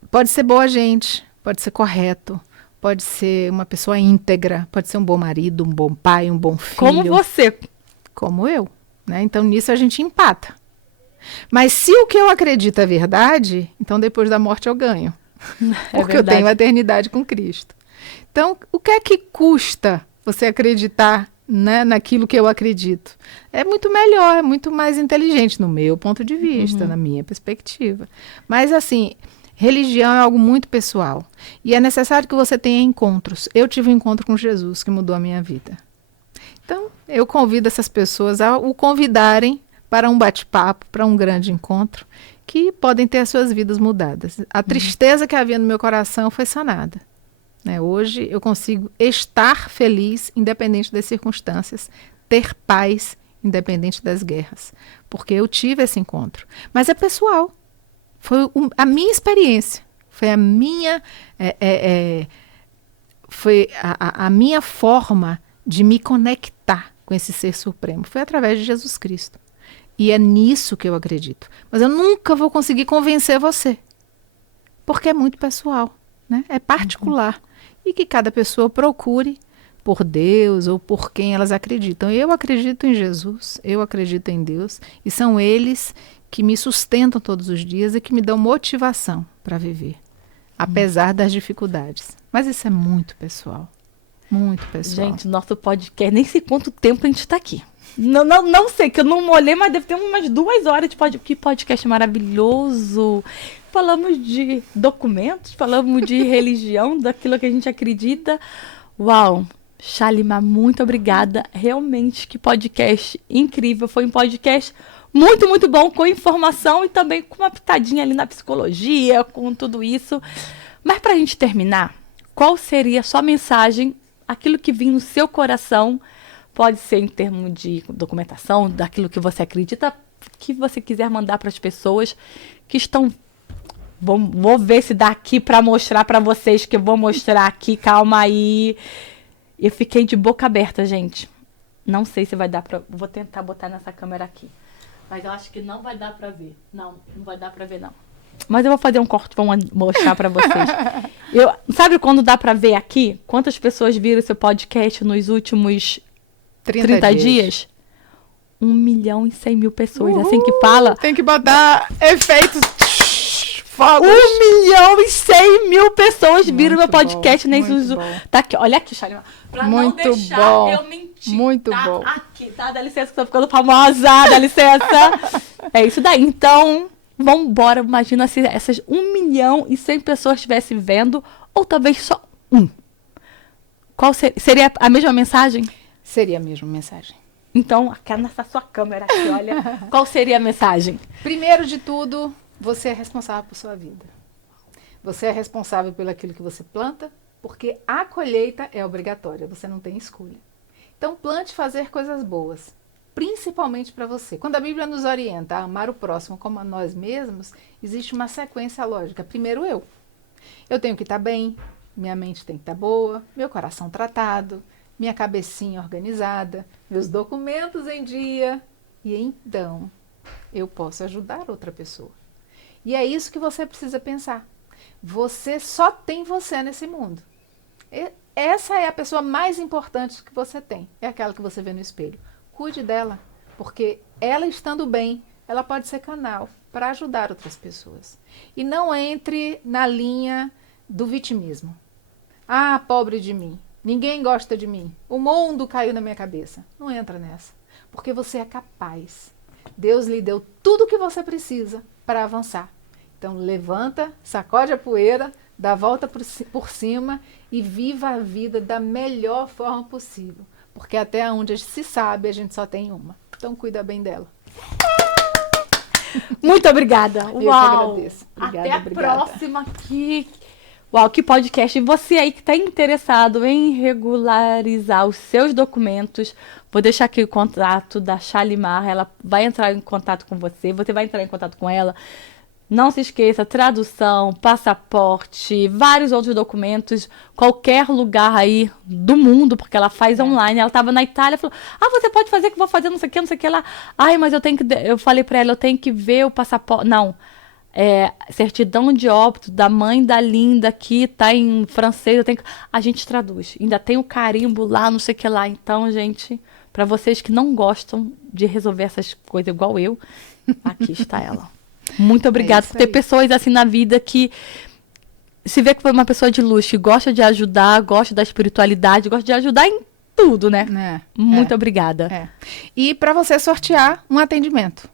pode ser boa gente, pode ser correto, pode ser uma pessoa íntegra, pode ser um bom marido, um bom pai, um bom filho. Como você. Como eu, né? Então nisso a gente empata. Mas se o que eu acredito é verdade, então depois da morte eu ganho. Porque eu tenho a eternidade com Cristo. Então, o que é que custa você acreditar, né, naquilo que eu acredito? É muito melhor, é muito mais inteligente no meu ponto de vista, na minha perspectiva. Mas assim, religião é algo muito pessoal. E é necessário que você tenha encontros. Eu tive um encontro com Jesus que mudou a minha vida. Então, eu convido essas pessoas a o convidarem para um bate-papo, para um grande encontro, que podem ter as suas vidas mudadas. A tristeza que havia no meu coração foi sanada. Né? Hoje eu consigo estar feliz, independente das circunstâncias, ter paz, independente das guerras, porque eu tive esse encontro. Mas é pessoal. Foi a minha experiência, foi a minha, foi a minha forma de me conectar com esse ser supremo. Foi através de Jesus Cristo. E é nisso que eu acredito. Mas eu nunca vou conseguir convencer você, porque é muito pessoal, né? É particular. E que cada pessoa procure por Deus ou por quem elas acreditam. Eu acredito em Jesus, eu acredito em Deus, e são eles que me sustentam todos os dias e que me dão motivação para viver, apesar das dificuldades. Mas isso é muito pessoal, muito pessoal. Gente, nosso podcast, nem sei quanto tempo a gente está aqui. Não sei, que eu não olhei, mas deve ter umas 2 horas de podcast. Que podcast maravilhoso. Falamos de documentos, falamos de religião, daquilo que a gente acredita. Uau, Shalimar, muito obrigada. Realmente, que podcast incrível. Foi um podcast muito, muito bom, com informação e também com uma pitadinha ali na psicologia, com tudo isso. Mas para a gente terminar, qual seria a sua mensagem, aquilo que vinha no seu coração? Pode ser em termos de documentação, daquilo que você acredita, que você quiser mandar para as pessoas que estão... Vou ver se dá aqui para mostrar para vocês, que eu vou mostrar aqui, calma aí. Eu fiquei de boca aberta, gente. Não sei se vai dar para... Vou tentar botar nessa câmera aqui. Mas eu acho que não vai dar para ver. Não vai dar para ver, não. Mas eu vou fazer um corte, vou mostrar para vocês. Sabe quando dá para ver aqui? Quantas pessoas viram esse podcast nos últimos 30 dias? 1.100.000 pessoas. Uhul, assim que fala. Tem que botar efeitos. Fogos. 1.100.000 pessoas viram meu podcast nesse muito uso. Tá aqui, olha aqui, Shalimar. Pra muito não deixar bom. eu mentir. Muito tá bom. Aqui, tá? Dá licença que eu tô ficando famosa. Dá licença. É isso daí. Então, vambora. Imagina se essas 1.100.000 pessoas estivessem vendo, ou talvez só um. Qual seria a mesma mensagem? Seria a mesma mensagem. Então, aqui nessa sua câmera aqui, olha. Qual seria a mensagem? Primeiro de tudo, você é responsável por sua vida. Você é responsável pelo aquilo que você planta, porque a colheita é obrigatória, você não tem escolha. Então, plante fazer coisas boas, principalmente para você. Quando a Bíblia nos orienta a amar o próximo como a nós mesmos, existe uma sequência lógica. Primeiro eu. Eu tenho que estar bem, minha mente tem que estar boa, meu coração tratado, minha cabecinha organizada, meus documentos em dia. E então, eu posso ajudar outra pessoa. E é isso que você precisa pensar. Você só tem você nesse mundo. Essa é a pessoa mais importante que você tem. É aquela que você vê no espelho. Cuide dela, porque ela estando bem, ela pode ser canal para ajudar outras pessoas. E não entre na linha do vitimismo. Ah, pobre de mim. Ninguém gosta de mim. O mundo caiu na minha cabeça. Não entra nessa. Porque você é capaz. Deus lhe deu tudo o que você precisa para avançar. Então, levanta, sacode a poeira, dá a volta por cima e viva a vida da melhor forma possível. Porque até onde se sabe, a gente só tem uma. Então, cuida bem dela. Muito obrigada. Eu que agradeço. Obrigada, Até a próxima aqui. Uau, que podcast. E você aí que está interessado em regularizar os seus documentos, vou deixar aqui o contato da Shalimar. Ela vai entrar em contato com você. Você vai entrar em contato com ela. Não se esqueça, tradução, passaporte, vários outros documentos, qualquer lugar aí do mundo, porque ela faz online. Ela estava na Itália, falou, você pode fazer que eu vou fazer não sei o que lá. Ai, mas eu falei para ela, eu tenho que ver o passaporte. Não, certidão de óbito da mãe da Linda aqui, tá em francês, a gente traduz. Ainda tem o carimbo lá, não sei o que lá. Então, gente, para vocês que não gostam de resolver essas coisas igual eu, aqui está ela. Muito obrigada por ter pessoas assim na vida que se vê que foi uma pessoa de luz, que gosta de ajudar, gosta da espiritualidade, gosta de ajudar em tudo, né? Muito obrigada. E para você sortear um atendimento.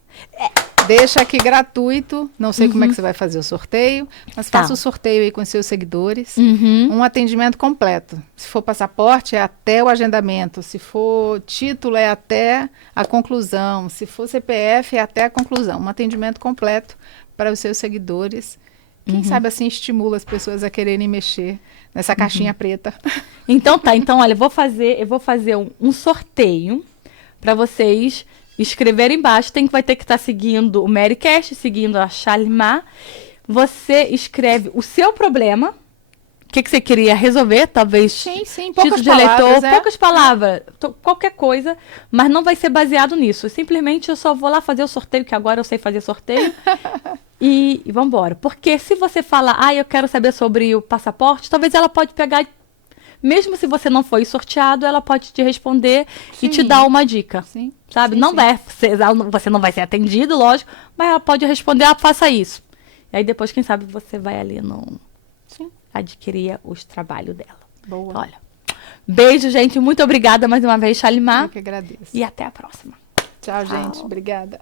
Deixa aqui gratuito, não sei como é que você vai fazer o sorteio, mas faça o sorteio aí com seus seguidores. Um atendimento completo. Se for passaporte, é até o agendamento. Se for título, é até a conclusão. Se for CPF, é até a conclusão. Um atendimento completo para os seus seguidores. Quem sabe assim estimula as pessoas a quererem mexer nessa caixinha preta. Então tá, olha, eu vou fazer um sorteio para vocês escreverem embaixo. Vai ter que estar seguindo o Marycast, seguindo a Shalimar. Você escreve o seu problema, o que você queria resolver, talvez sim, título de eleitor, poucas palavras, qualquer coisa, mas não vai ser baseado nisso. Simplesmente eu só vou lá fazer o sorteio, que agora eu sei fazer sorteio, e vamos embora. Porque se você falar, eu quero saber sobre o passaporte, talvez ela pode pegar, mesmo se você não foi sorteado, ela pode te responder e te dar uma dica. Sim. Sabe? Você não vai ser atendido, lógico, mas ela pode responder, faça isso. E aí depois, quem sabe, você vai ali adquirir os trabalhos dela. Boa. Então, olha, beijo, gente. Muito obrigada mais uma vez, Shalimar. Eu que agradeço. E até a próxima. Tchau, gente. Obrigada.